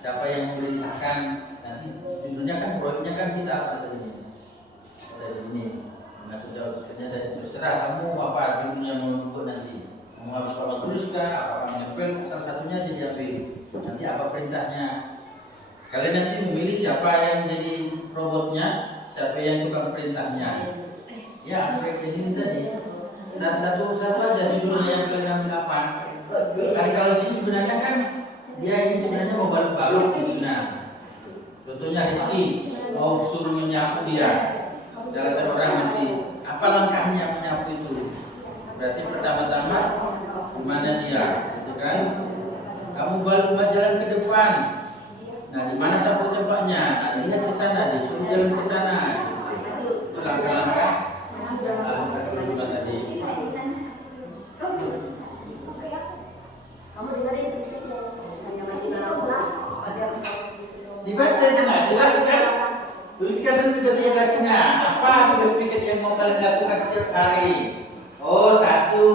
Siapa yang memerintahkan? Nanti judulnya kan proyeknya kan kita apa tadi? Dari ini. Maksud jawabnya dari terserah kamu apa judulnya mau buat nanti. Kamu harus papan tulis kah? Apa menempel? Salah satunya aja diambil. Nanti apa perintahnya? Kalian nanti memilih siapa yang jadi robotnya, siapa yang tukang perintahnya. Ya, kayak ini tadi. Satu aja judulnya yang kalian ambil apa? Karena kalau sini sebenarnya kan dia ini sebenarnya mau balut-balut gitu. Nah, contohnya Rizky mau suruh menyapu dia. Salah satu orang nanti apa langkahnya menyapu itu? Berarti pertama-tama mana dia, gitu kan? Kamu balut jalan ke depan. Nah, di mana sapu tempatnya? Nah, lihat ke sana, disuruh jalan ke sana. Gitu. Itu langkah-langkah algoritma tadi. Kamu dengerin misalnya lagi dalam ada Dibaca dengan jelas kan? Tuliskan dan tugas setiap hari. Oh, satu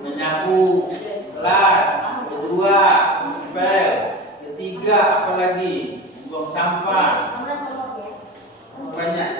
menyapu kelas, kedua ngepel, ketiga apa lagi? Buang sampah. Banyak.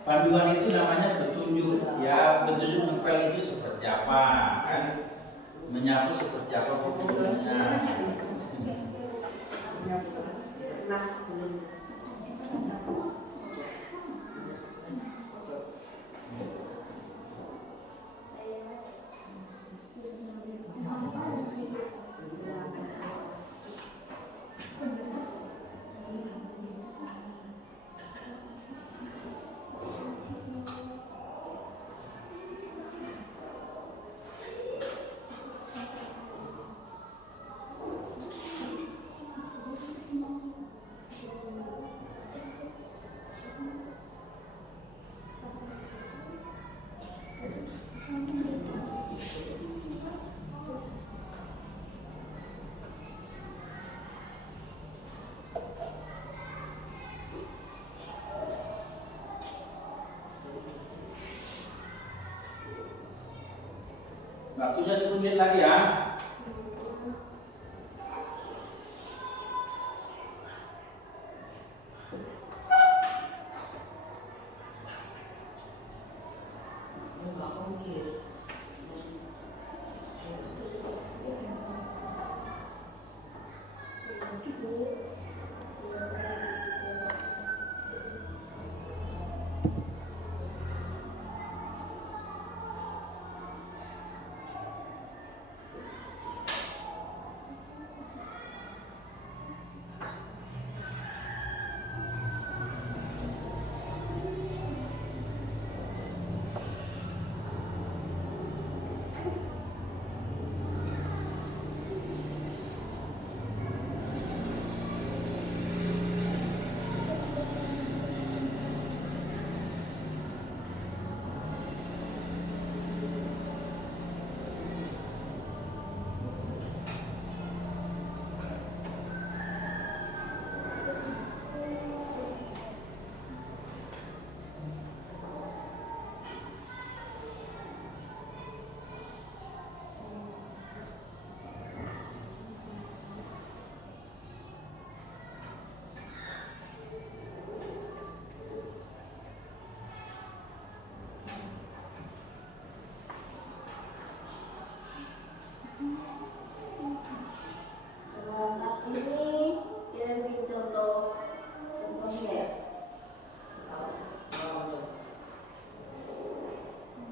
Panduan itu namanya petunjuk, ya petunjuk ngepel itu seperti apa kan, menyapu seperti apa fungsinya. Waktunya 10 menit lagi ya.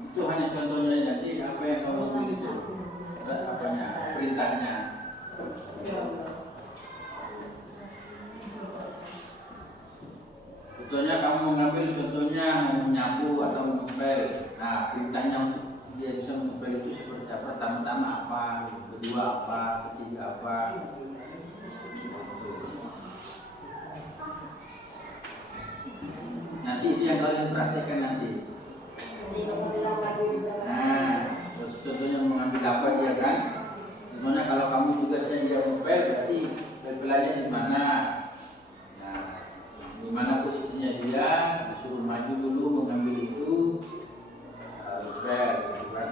Itu hanya contohnya, nanti apa yang kamu tulis itu apanya, perintahnya. Contohnya kamu mengambil, contohnya mau menyapu atau mengepel. Nah, perintahnya untuk dia bisa mengepel itu seperti apa? Pertama-tama apa, kedua apa, ketiga apa. Nanti itu yang kalian praktekkan nanti. Nah, terus contohnya mengambil apa dia kan? Dimana kalau kamu tugasnya dia ngepel, berarti pepelannya di mana? Nah, di mana posisinya dia? Disuruh maju dulu mengambil itu, ngepel, gitu kan?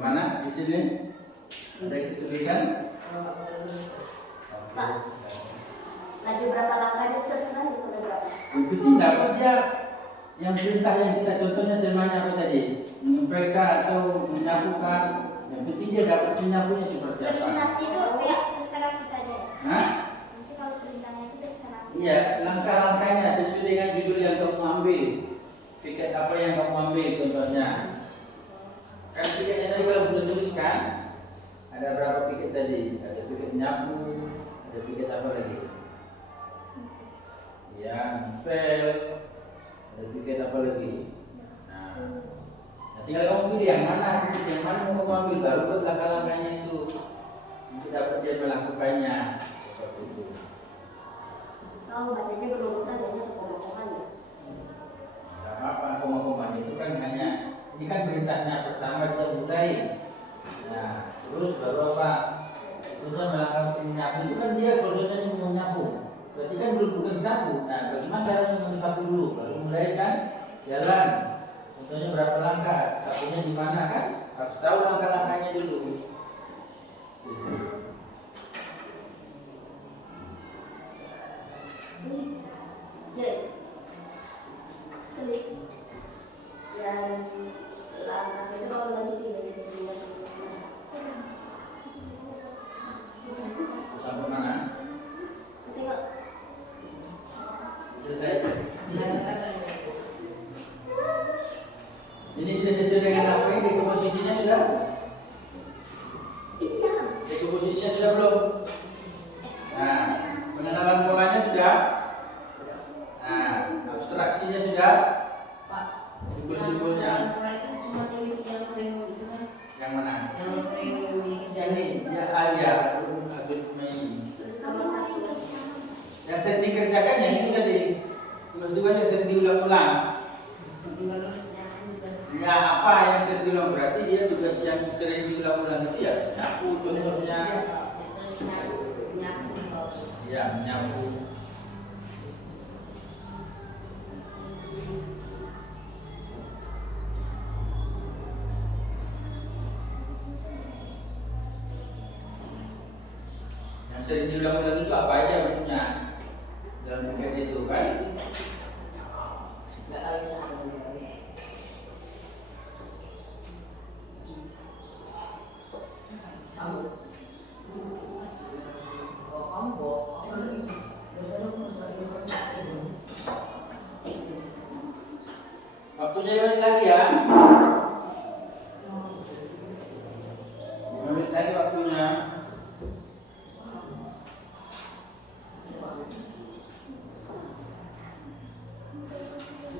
Mana di sini? Ada kesulitan? Pak. Lagi berapa langkahnya terserah ya sudah berapa? Yang penting dapat dia yang perintah yang kita contohnya temanya apa tadi? Mengempelkan atau menyapukan. Yang penting dia dapat menyapunya seperti apa? Perintah itu ya terserah kita aja. Hah? Nanti kalau perintahnya itu terserah. Iya, langkah-langkahnya sesuai dengan judul yang kamu ambil. Piket apa yang kamu ambil contohnya? Kan piketnya tadi kalau sudah tuliskan, ada berapa piket tadi? Ada piket nyapu, ada piket apa lagi? Ya, pel, ada piket apa lagi? Nah, tinggal kamu pilih yang mana mau kamu ambil, baru buat langkah-langkahnya itu untuk dapat dia melakukannya seperti itu. Kalau bacanya berurutan ya koma-koma ya. Tidak apa-apa, koma-koma itu kan hanya ini kan perintahnya pertama dia mulai. Nah, terus baru apa? Terus melakukan penyapu itu kan dia prosesnya mau nyapu. Berarti kan belum bukan sapu. Nah, bagaimana caranya mengambil sapu dulu? Baru mulai kan jalan. Contohnya berapa langkah? Sapunya di mana kan? Harus tahu langkah-langkahnya dulu. Gitu. Jadi tulis yang langkah itu kalau lagi tidak bisa dilihat. Sampai mana? Tengok. Selesai? Ini sudah sesuai dengan apa ini? Komposisinya sudah? Iya. Komposisinya sudah belum? Nah, pengenalan polanya sudah? Nah, abstraksinya sudah? Pak, Simbol-simbolnya yang itu cuma tulis yang sering itu kan, yang mana? yang sering dikerjain. Ini, ya aja, ini. Yang sering dikerjakan yang ini tadi. Tugas-tugas yang sering diulang-ulang. Tinggal nulisnya juga. Ya apa yang sering diulang berarti dia tugas yang sering diulang-ulang itu ya nyapu contohnya. Terus nyapu di bawah. Ya menyapu. Yang sering diulang-ulang itu apa aja maksudnya dalam tugas itu kan? Nggak tahu bisa apa. Kamu. Oh, kamu kok. Waktunya 5 menit lagi ya. 5 menit lagi waktunya.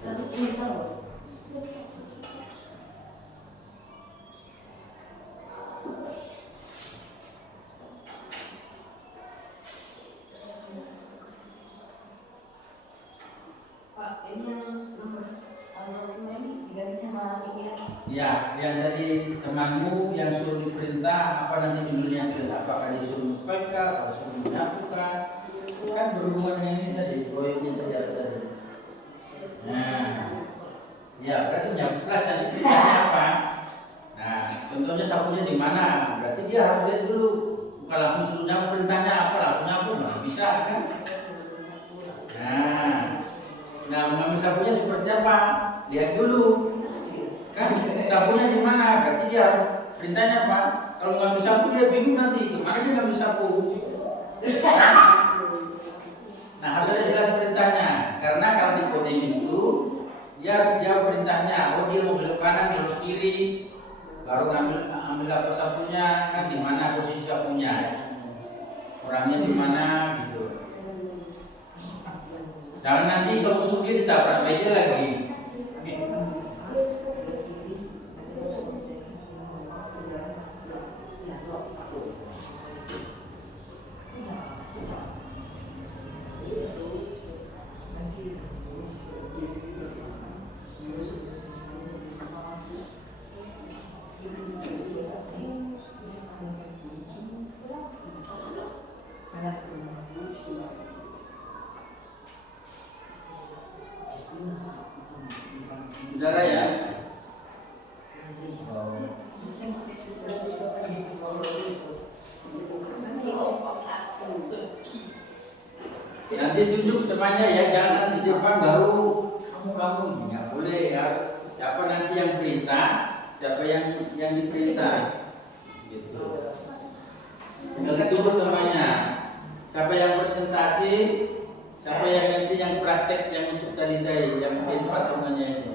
Tapi ini tahu. Pak, ini yang nomor ini diganti sama ini ya. Ya, yang dari temanmu yang suruh diperintah apa nanti judulnya kerja? Apakah disuruh ngepelkah, apa disuruh menyapukan? Kan berhubungan dengan ini tadi, proyeknya tadi apa tadi? Nah, ya berarti menyapu kelas nanti perintahnya apa? Nah, contohnya sapunya di mana? Berarti dia harus lihat dulu. Bukan langsung suruh nyapu perintahnya apa, langsung nyapu nggak bisa kan? Nah, mengambil sapunya seperti apa? Lihat dulu. Kan sapunya di mana? Berarti dia perintahnya apa? Kalau ngambil sapu dia bingung nanti kemana dia ngambil sapu. Nah harus ada jelas perintahnya. Karena kalau di coding itu dia perintahnya, oh dia mau belok kanan, belok kiri, baru ambil apa sapunya, kan di mana posisi sapunya, orangnya di mana gitu. Jangan nanti kalau suruh dia ditabrak meja lagi. Nanti tunjuk temannya ya, jangan di depan baru kamu nggak boleh ya. Siapa nanti yang perintah, siapa yang diperintah, gitu. Nanti tunjuk temannya, siapa yang presentasi, siapa yang nanti yang praktek yang untuk tadi yang menjadi patungannya itu.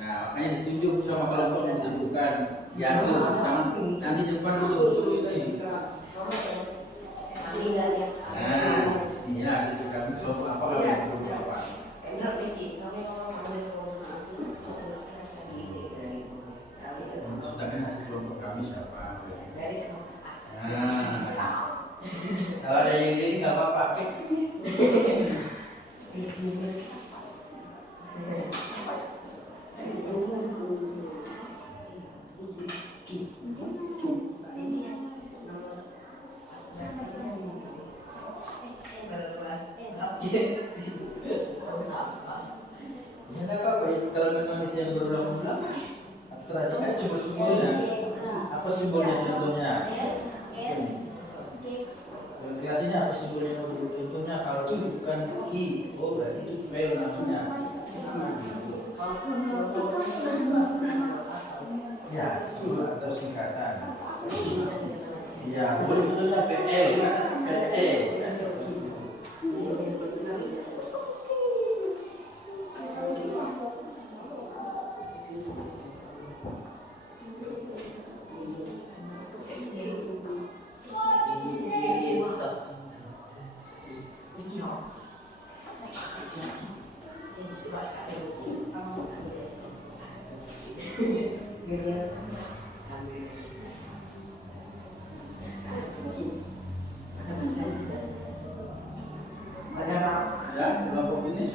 Nah, makanya ditunjuk sama kelompok ditentukan. Ya tuh, nanti depan dulu ini. Nah, iya, itu kami soal apa yang perlu apa. Sudah kan hasil kelompok kami siapa? Nah, kalau ada yang ini nggak apa-apa. Ya nggak apa-apa, kalau memang itu yang berulang-ulang, perhatikan simbol-simbolnya. Apa simbolnya contohnya? Kreasinya apa simbolnya? Contohnya kalau itu bukan ki, oh berarti itu L namanya. Ya, itu atau singkatan. Ya, sebetulnya PL kan PE. Ya, kelompok ini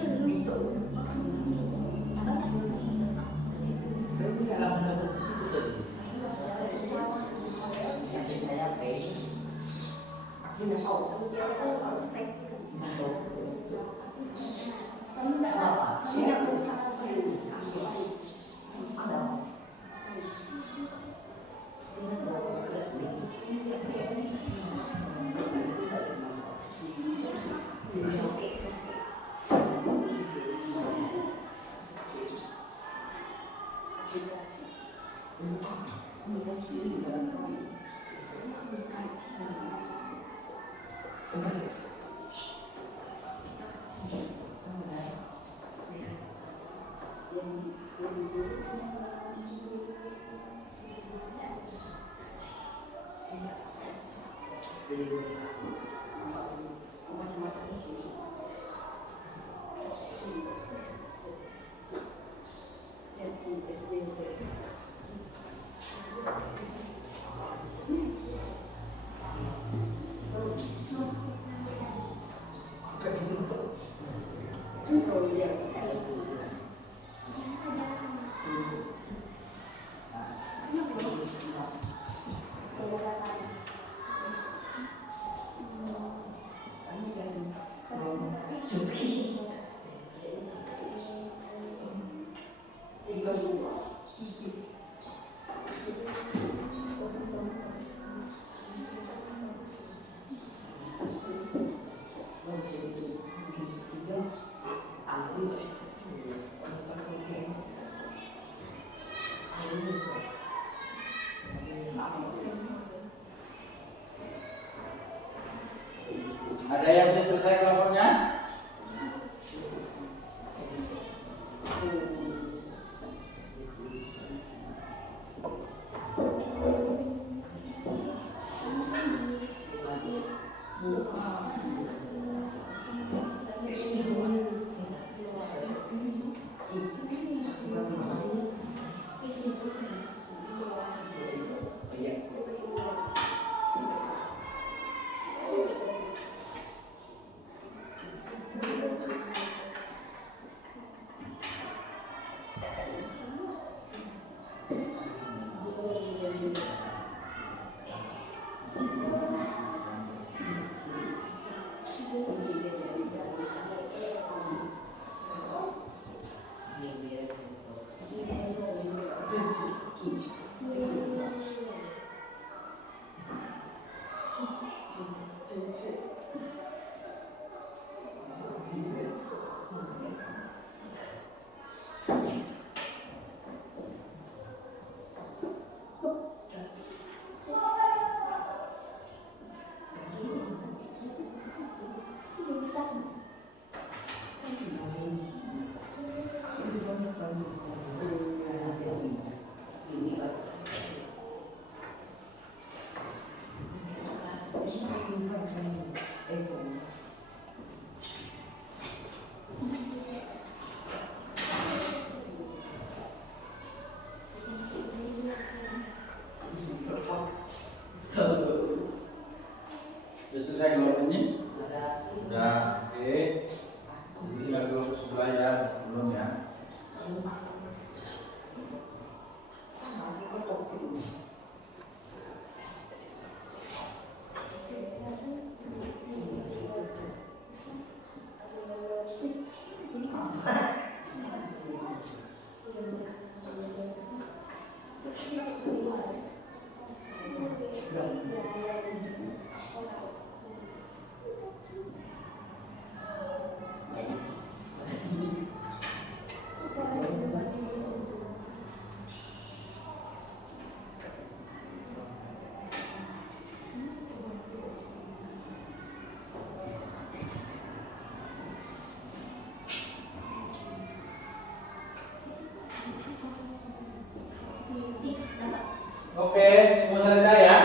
Oke, semua selesai ya?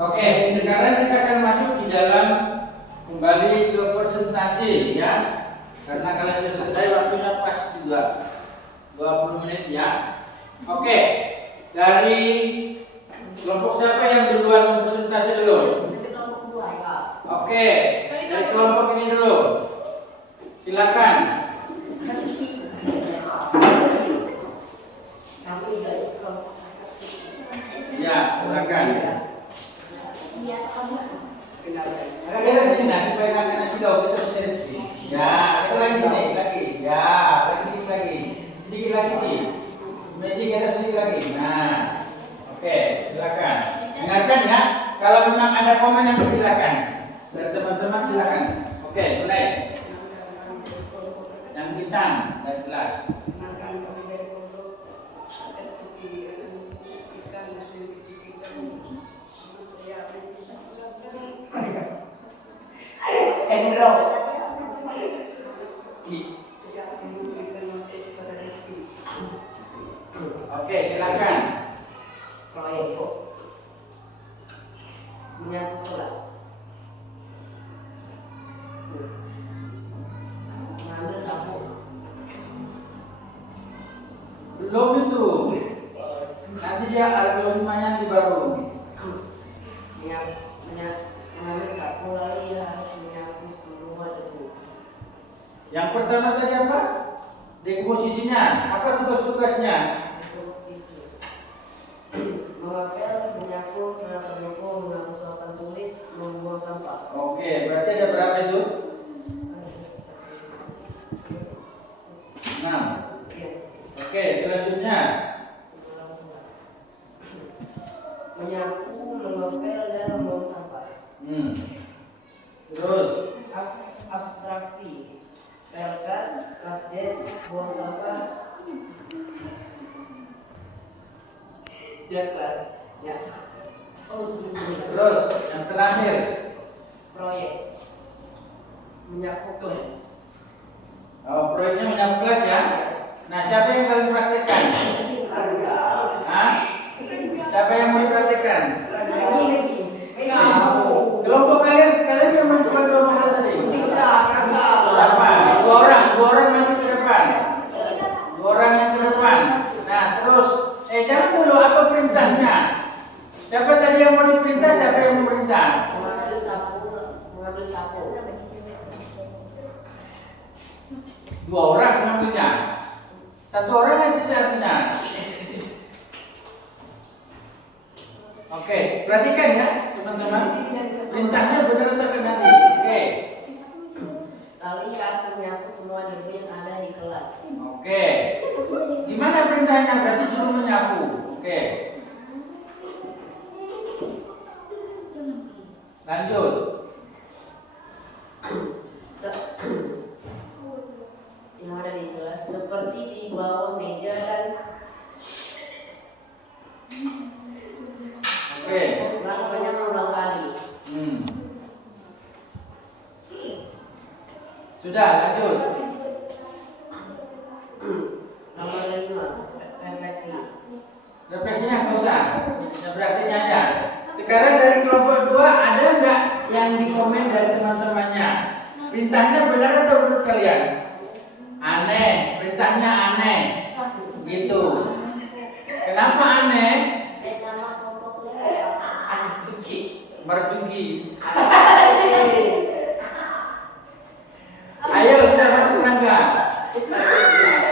Oke, sekarang kita akan masuk di dalam kembali ke presentasi ya. Karena kalian sudah selesai, waktunya pas juga 20 menit ya. Oke, dari kelompok siapa yang duluan presentasi dulu? Oke, dari kelompok ini dulu. Silakan. Ya, silakan. Agak sini nah, supaya nggak kena silau kita bisa di sini. Ya, itu lagi nih, lagi. Ya, lagi. Sedikit lagi nih. Magic kita sedikit lagi. Nah, oke, silakan. Dengarkan ya. Kalau memang ada komen yang silakan. Dari teman-teman silakan. Oke, mulai. Yang kencang dan jelas. Oke, silakan. Proyek menyangkut kelas. Mengambil sapu. Belum itu. Nanti dia algoritmanya di baru. Mengambil sapu lalu ia harus menyapu semua debu. Yang pertama tadi apa? Dekomposisinya. Apa tugas-tugasnya? Sisi mengapel, menyapu, menyapu, menghapus papan tulis, membuang sampah. Oke, berarti ada berapa itu? 6. Oke, selanjutnya. Menyapu, mengepel, dan membuang sampah. Terus Abstraksi, kertas, kartet, buang sampah, dan kelas. Ya. terus yang terakhir. Proyek menyapu kelas. Oh, proyeknya menyapu kelas ya. Nah, siapa yang kalian praktekkan? Hah? Siapa yang mau dipraktekkan? Kelompok kalian yang mencoba kelompok tadi? Siapa? Dua orang maju ke depan. Dua orang yang ke depan. Nah, terus jangan dulu apa perintahnya? Siapa tadi yang mau diperintah? Siapa yang memerintah? Mengambil sapu. Dua orang mengambilnya. Satu orang yang sisa artinya. Oke, perhatikan ya teman-teman. Perintahnya benar atau nanti? Oke. Lalu ia harus menyapu semua debu yang ada di kelas. Oke. Gimana perintahnya? Berarti suruh menyapu. Oke. Lanjut. Yang ada di kelas seperti di bawah meja dan Oke. melakukannya berulang kali. Sudah, lanjut. Nomor 5, refleksi. Refleksinya nggak usah. Yang praktiknya aja. Sekarang dari kelompok 2 ada nggak yang dikomen dari teman-temannya? Perintahnya benar atau menurut kalian? Aneh, perintahnya aneh. Gitu. Kenapa aneh? Merjuki. Ayo sudah masuk rangga.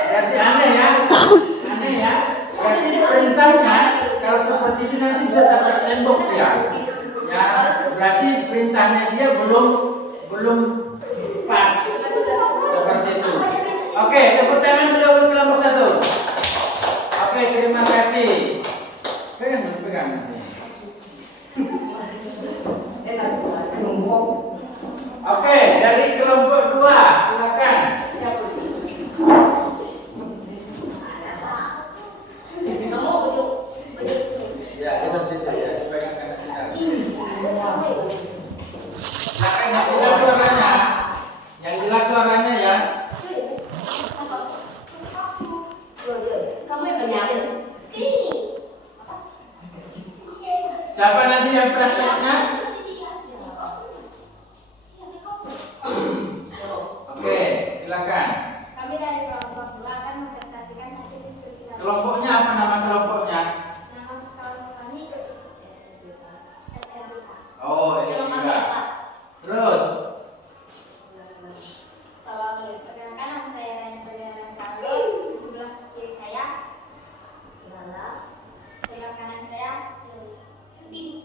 Berarti aneh ya? Aneh ya? Berarti perintahnya kalau seperti ini nanti bisa dapat tembok ya. Ya, berarti perintahnya dia belum pas seperti itu. Oke, tepuk tangan dulu untuk kelompok 1. Oke, terima kasih. Pegang. Oke, dari kelompok 2, silakan. Ya, itu situ ya, supaya nggak kena sinar. Silakan yang jelas suaranya. Yang jelas suaranya ya. Kamu yang menyalin. Siapa nanti yang prakteknya? Oke, silakan. Kami dari kelompok 2 akan mempresentasikan hasil diskusi kami. Kelompoknya apa nama kelompoknya? Nama kelompok kami RRBK. Oh, Kelompok kami iya. apa? Terus, Perkenalkan nama saya Ryan Carlos. Di sebelah kiri saya Lala. Sebelah kanan saya Bing.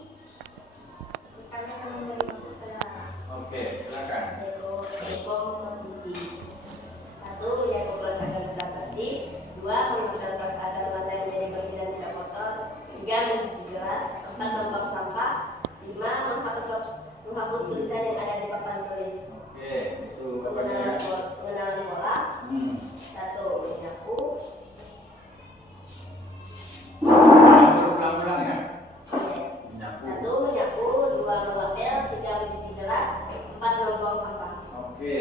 Kami akan memberi waktu pada oke, silakan. Komposisi 1. Menyangkut berdasarkan adaptasi. 2. Mengumpulkan keadaan lantai menjadi bersih dan tidak kotor. 3. Mencuci gelas. 4. Membuang sampah. 5. Menghapus tulisan yang ada di papan tulis. Oke, itu apa Pengenalan namanya? pola. Hmm. 1. Menyapu. Berulang-ulang ya. Menyapu. 1. Menyapu. 2. Mengapel. 3. Mencuci gelas. 4. Membuang sampah. Oke,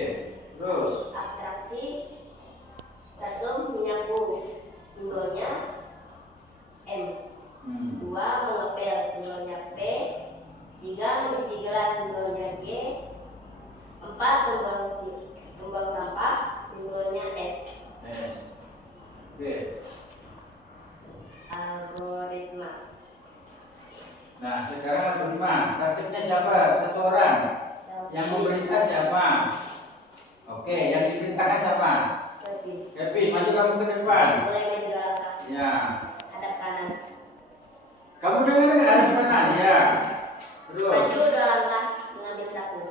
terus. Atraksi. 1. Menyapu, simbolnya M. 2. Mengepel, simbolnya P. 3. Mencuci gelas, simbolnya G. 4. Membuang sampah, simbolnya S. S. Oke. Algoritma. Nah, sekarang algoritma. Praktiknya siapa? Satu orang. Yang memerintah siapa? Oke, yang diperintahkan siapa? Lebih. Kevin, maju kamu ke depan. Mulai dari langkah. Ya. Hadap kanan. Kamu dengar nggak ada pesan? Ya. Terus. Maju 2 langkah, mengambil sapu.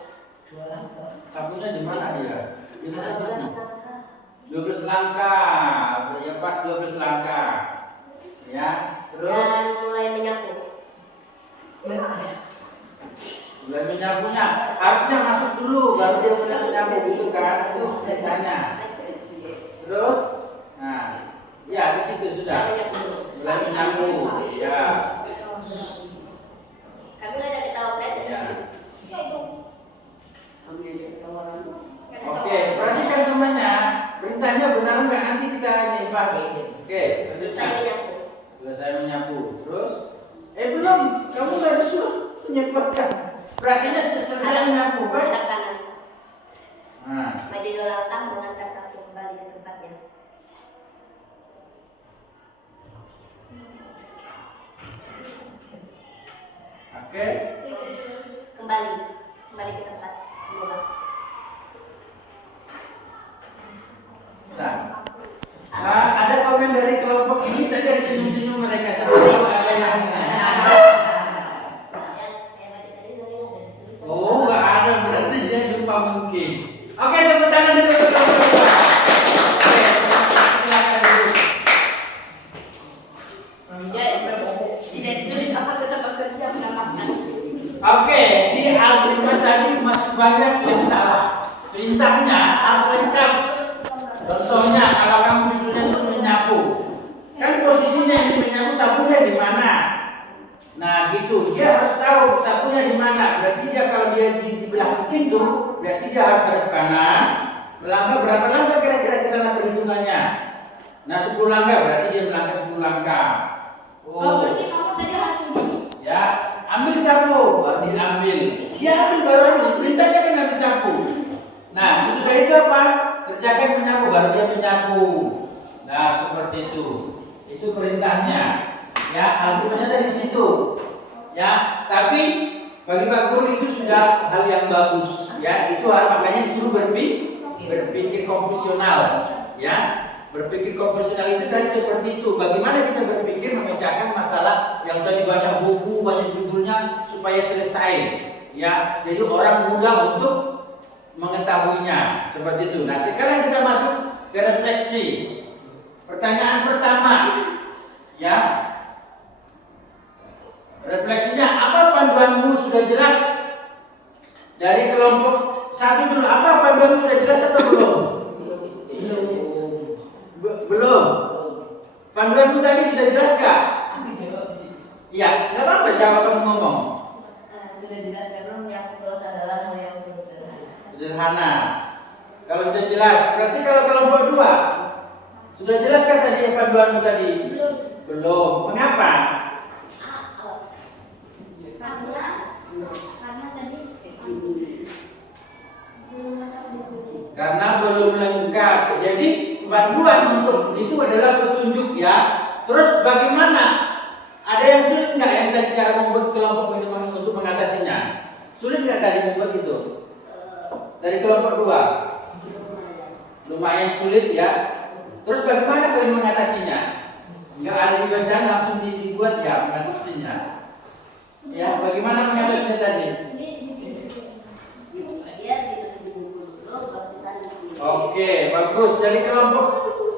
Sapunya di mana dia? Di mana? 12 langkah. 12 langkah. Ya pas 12 langkah. Ya. Terus Dan mulai menyapu. mulai menyapunya. Harusnya masuk dulu baru dia mulai menyapu gitu kan? Itu perintahnya. Terus, nah, ya di situ sudah mulai menyapu. Ya. Kami ada ketawa pret. Ya. Kami ada ketawa. Oke, perhatikan temannya. Perintahnya benar nggak? Nanti kita ini bahas. Oke, Selesai menyapu. selesai menyapu. Terus, belum. Kamu nggak disuruh menyebutkan. Praktiknya selesai menyapu kan? Hadap kanan. Nah, Maju 2 langkah, mengangkat sapu kembali ke tempatnya. oke. Kembali ke tempat semula. Nah, ada komen dari kelompok ini tadi ada senyum-senyum mereka sampai tahu apa yang Yang saya baca tadi dari tulisan. oh nggak ada berarti dia lupa mungkin. Oke, tepuk tangan dulu. Oke, silakan dulu. Tidak ditulis apa tetap bekerja mendapatkan. Oke, di algoritma tadi masih banyak yang salah. Perintahnya harus lengkap. Contohnya kalau kamu judulnya untuk menyapu, kan posisinya ini menyapu sapunya di mana? Nah gitu, dia harus tahu sapunya di mana. Berarti dia kalau dia di belakang pintu, berarti dia harus hadap kanan. Melangkah berapa langkah kira-kira ke sana perhitungannya? Nah 10 langkah berarti dia melangkah 10 langkah. Oh, berarti kamu tadi harus Ya, ambil sapu, baru diambil. Dia ambil baru ambil. Perintahnya kan ambil sapu. Nah, sudah itu apa? Kerjakan menyapu, baru dia menyapu. Nah, seperti itu. Itu perintahnya. Ya, algoritmanya dari situ. Ya, tapi bagi Pak Guru itu sudah hal yang bagus. Ya, itu makanya disuruh berpikir komposisional. Ya, berpikir komposisional itu tadi seperti itu. Bagaimana kita berpikir memecahkan masalah yang tadi banyak buku, banyak judulnya supaya selesai. Ya, jadi orang mudah untuk mengetahuinya seperti itu. Nah, sekarang kita masuk ke refleksi. Pertanyaan pertama, ya, refleksinya apa panduanmu sudah jelas dari kelompok satu dulu? Apa panduanmu sudah jelas atau belum? Belum. Panduanmu tadi sudah jelas gak? Iya, nggak apa-apa jawaban ngomong. Sudah jelas karena menyapu gelas adalah hal yang Sederhana. Kalau sudah jelas, berarti kalau kelompok 2 sudah jelas kan tadi panduanmu tadi? belum. Belum. Mengapa? Panduan untuk itu adalah petunjuk ya. Terus bagaimana? Ada yang sulit nggak yang tadi cara membuat kelompok ini untuk mengatasinya? Sulit nggak tadi membuat itu? Dari kelompok 2 lumayan sulit ya. Terus bagaimana kalian mengatasinya? Nggak ada di bacaan, langsung dibuat ya mengatasinya. Ya, bagaimana mengatasinya tadi? Oke, bagus. Dari kelompok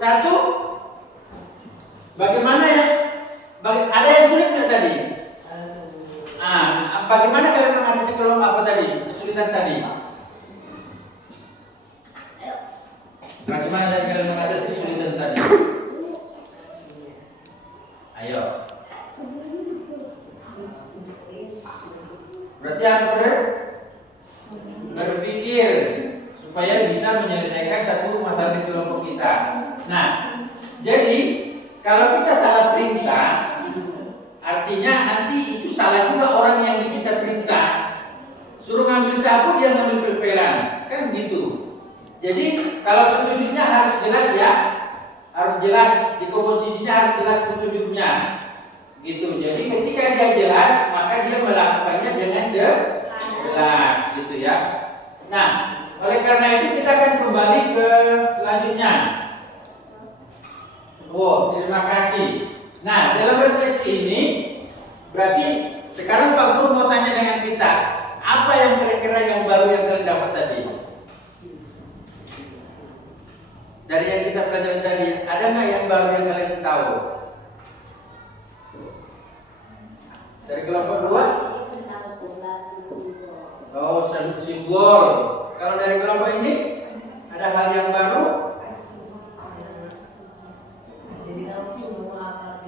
1, bagaimana ya? Ada yang sulit nggak tadi? Bagaimana kalian mengatasi kelompok apa tadi? Kesulitan tadi? Bagaimana kalian mengatasi kesulitan tadi? Ayo. Berarti harus berpikir supaya bisa menyelesaikan satu masalah di kelompok kita. Nah, jadi kalau kita salah perintah, artinya nanti itu salah juga orang yang kita perintah. Suruh ngambil sapu, dia ngambil pelpelan, kan gitu. Jadi kalau petunjuknya harus jelas ya, harus jelas di komposisinya, harus jelas petunjuknya, gitu. Jadi ketika dia jelas, maka dia melakukannya dengan jelas, gitu ya. Nah, oleh karena itu kita akan kembali ke selanjutnya. Oh, terima kasih. Nah, dalam refleksi ini berarti sekarang Pak Guru mau tanya dengan kita, apa yang kira-kira yang baru yang kalian dapat tadi? Dari yang kita pelajari tadi, ada nggak yang baru yang kalian tahu? Dari kelompok 2? Oh, simbol. Kalau dari kelompok ini, ada hal yang baru? Jadi kamu semua apa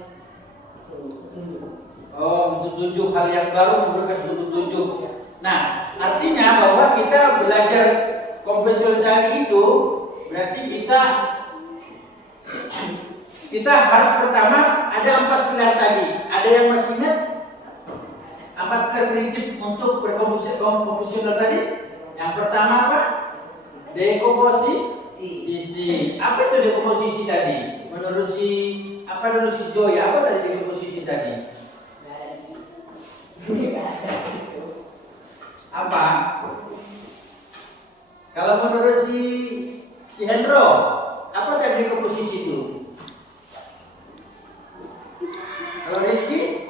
petunjuk? Oh, petunjuk hal yang baru memberikan petunjuk. Nah, artinya bahwa kita belajar konvensional itu berarti kita harus pertama ada 4 pilar tadi. Ada yang masih ingat 4 pilar prinsip untuk berkomposisional tadi? Yang pertama apa? Dekomposisi. Apa itu dekomposisi tadi? Menurut si Joy, apa tadi dekomposisi tadi? Apa? Kalau menurut si Hendro, apa tadi dekomposisi itu? Kalau Rizky?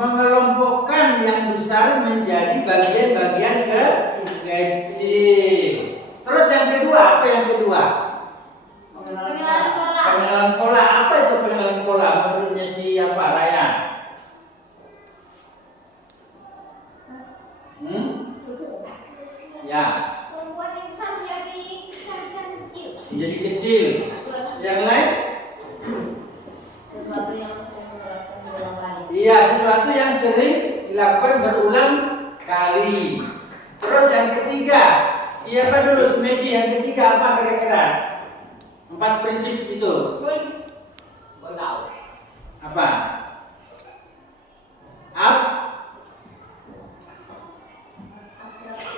Mengelompokkan yang besar menjadi bagian-bagian kecil. Terus yang kedua, apa yang kedua? Pengenalan pola. Apa itu pengenalan pola? Menurutnya siapa? Raya? Ya. Membuat yang besar menjadi kecil. Menjadi kecil. Yang lain? Sesuatu yang sering dilakukan berulang kali. Iya, sesuatu yang sering dilakukan berulang kali. Terus yang ketiga, siapa dulu Sumeji? Yang ketiga apa kira-kira? 4 prinsip itu. Apa?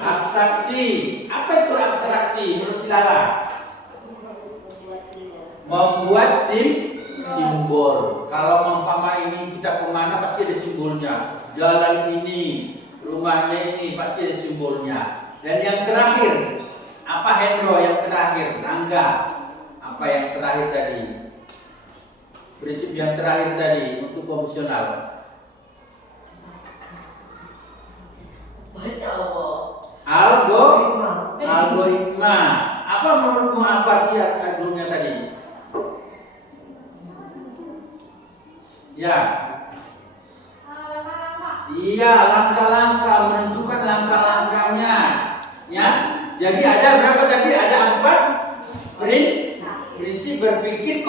Abstraksi. Apa itu abstraksi menurut Silara? Membuat simbol. Kalau umpama ini kita kemana pasti ada simbolnya. Jalan ini, rumahnya ini pasti ada simbolnya. Dan yang terakhir, apa Hendro yang terakhir? Rangga, apa yang terakhir tadi? Prinsip yang terakhir tadi untuk konvensional. Baca apa? Algoritma. Apa menurutmu apa dia algoritma tadi? Ya. Iya, langkah-langkah, menentukan langkah-langkahnya. Ya. Jadi ada berapa tadi? Ada 4 prinsip berpikir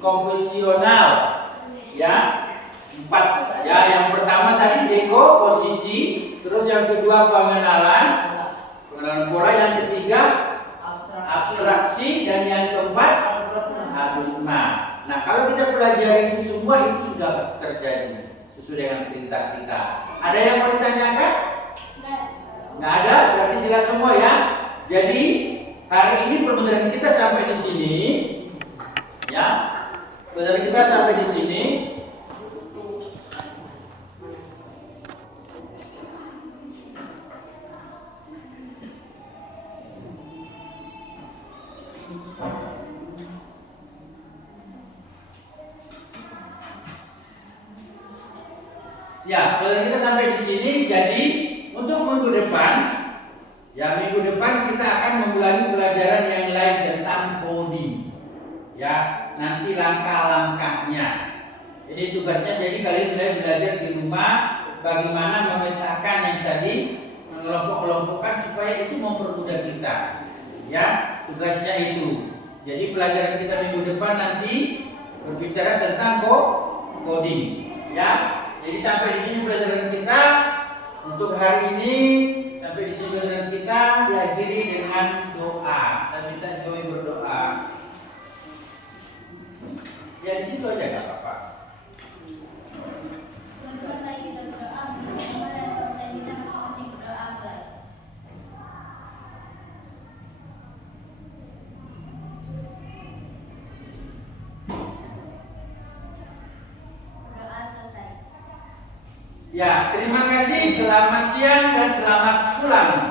komposisional. Ya. 4. Ya, yang pertama tadi dekomposisi, terus yang kedua pengenalan pola, yang ketiga abstraksi, dan yang keempat algoritma. Nah, kalau kita pelajari itu semua itu sudah terjadi sesuai dengan perintah kita. Ada yang mau ditanyakan? Nggak ada, berarti jelas semua ya. Jadi hari ini pembelajaran kita sampai di sini. Ya, pembelajaran kita sampai di sini. Ya, pelajaran kita sampai di sini. Jadi untuk minggu depan, ya minggu depan kita akan memulai pelajaran yang lain tentang coding. Ya, nanti langkah-langkahnya. Jadi tugasnya, jadi kalian mulai belajar di rumah bagaimana memetakan yang tadi, mengelompok-kelompokkan supaya itu mempermudah kita. Ya, tugasnya itu. Jadi pelajaran kita minggu depan nanti berbicara tentang coding. Ya. Jadi sampai di sini pelajaran kita untuk hari ini. Sampai di sini pelajaran kita diakhiri dengan doa. Saya minta Joy berdoa. Ya di situ aja nggak apa-apa. Ya, terima kasih. Selamat siang dan selamat pulang.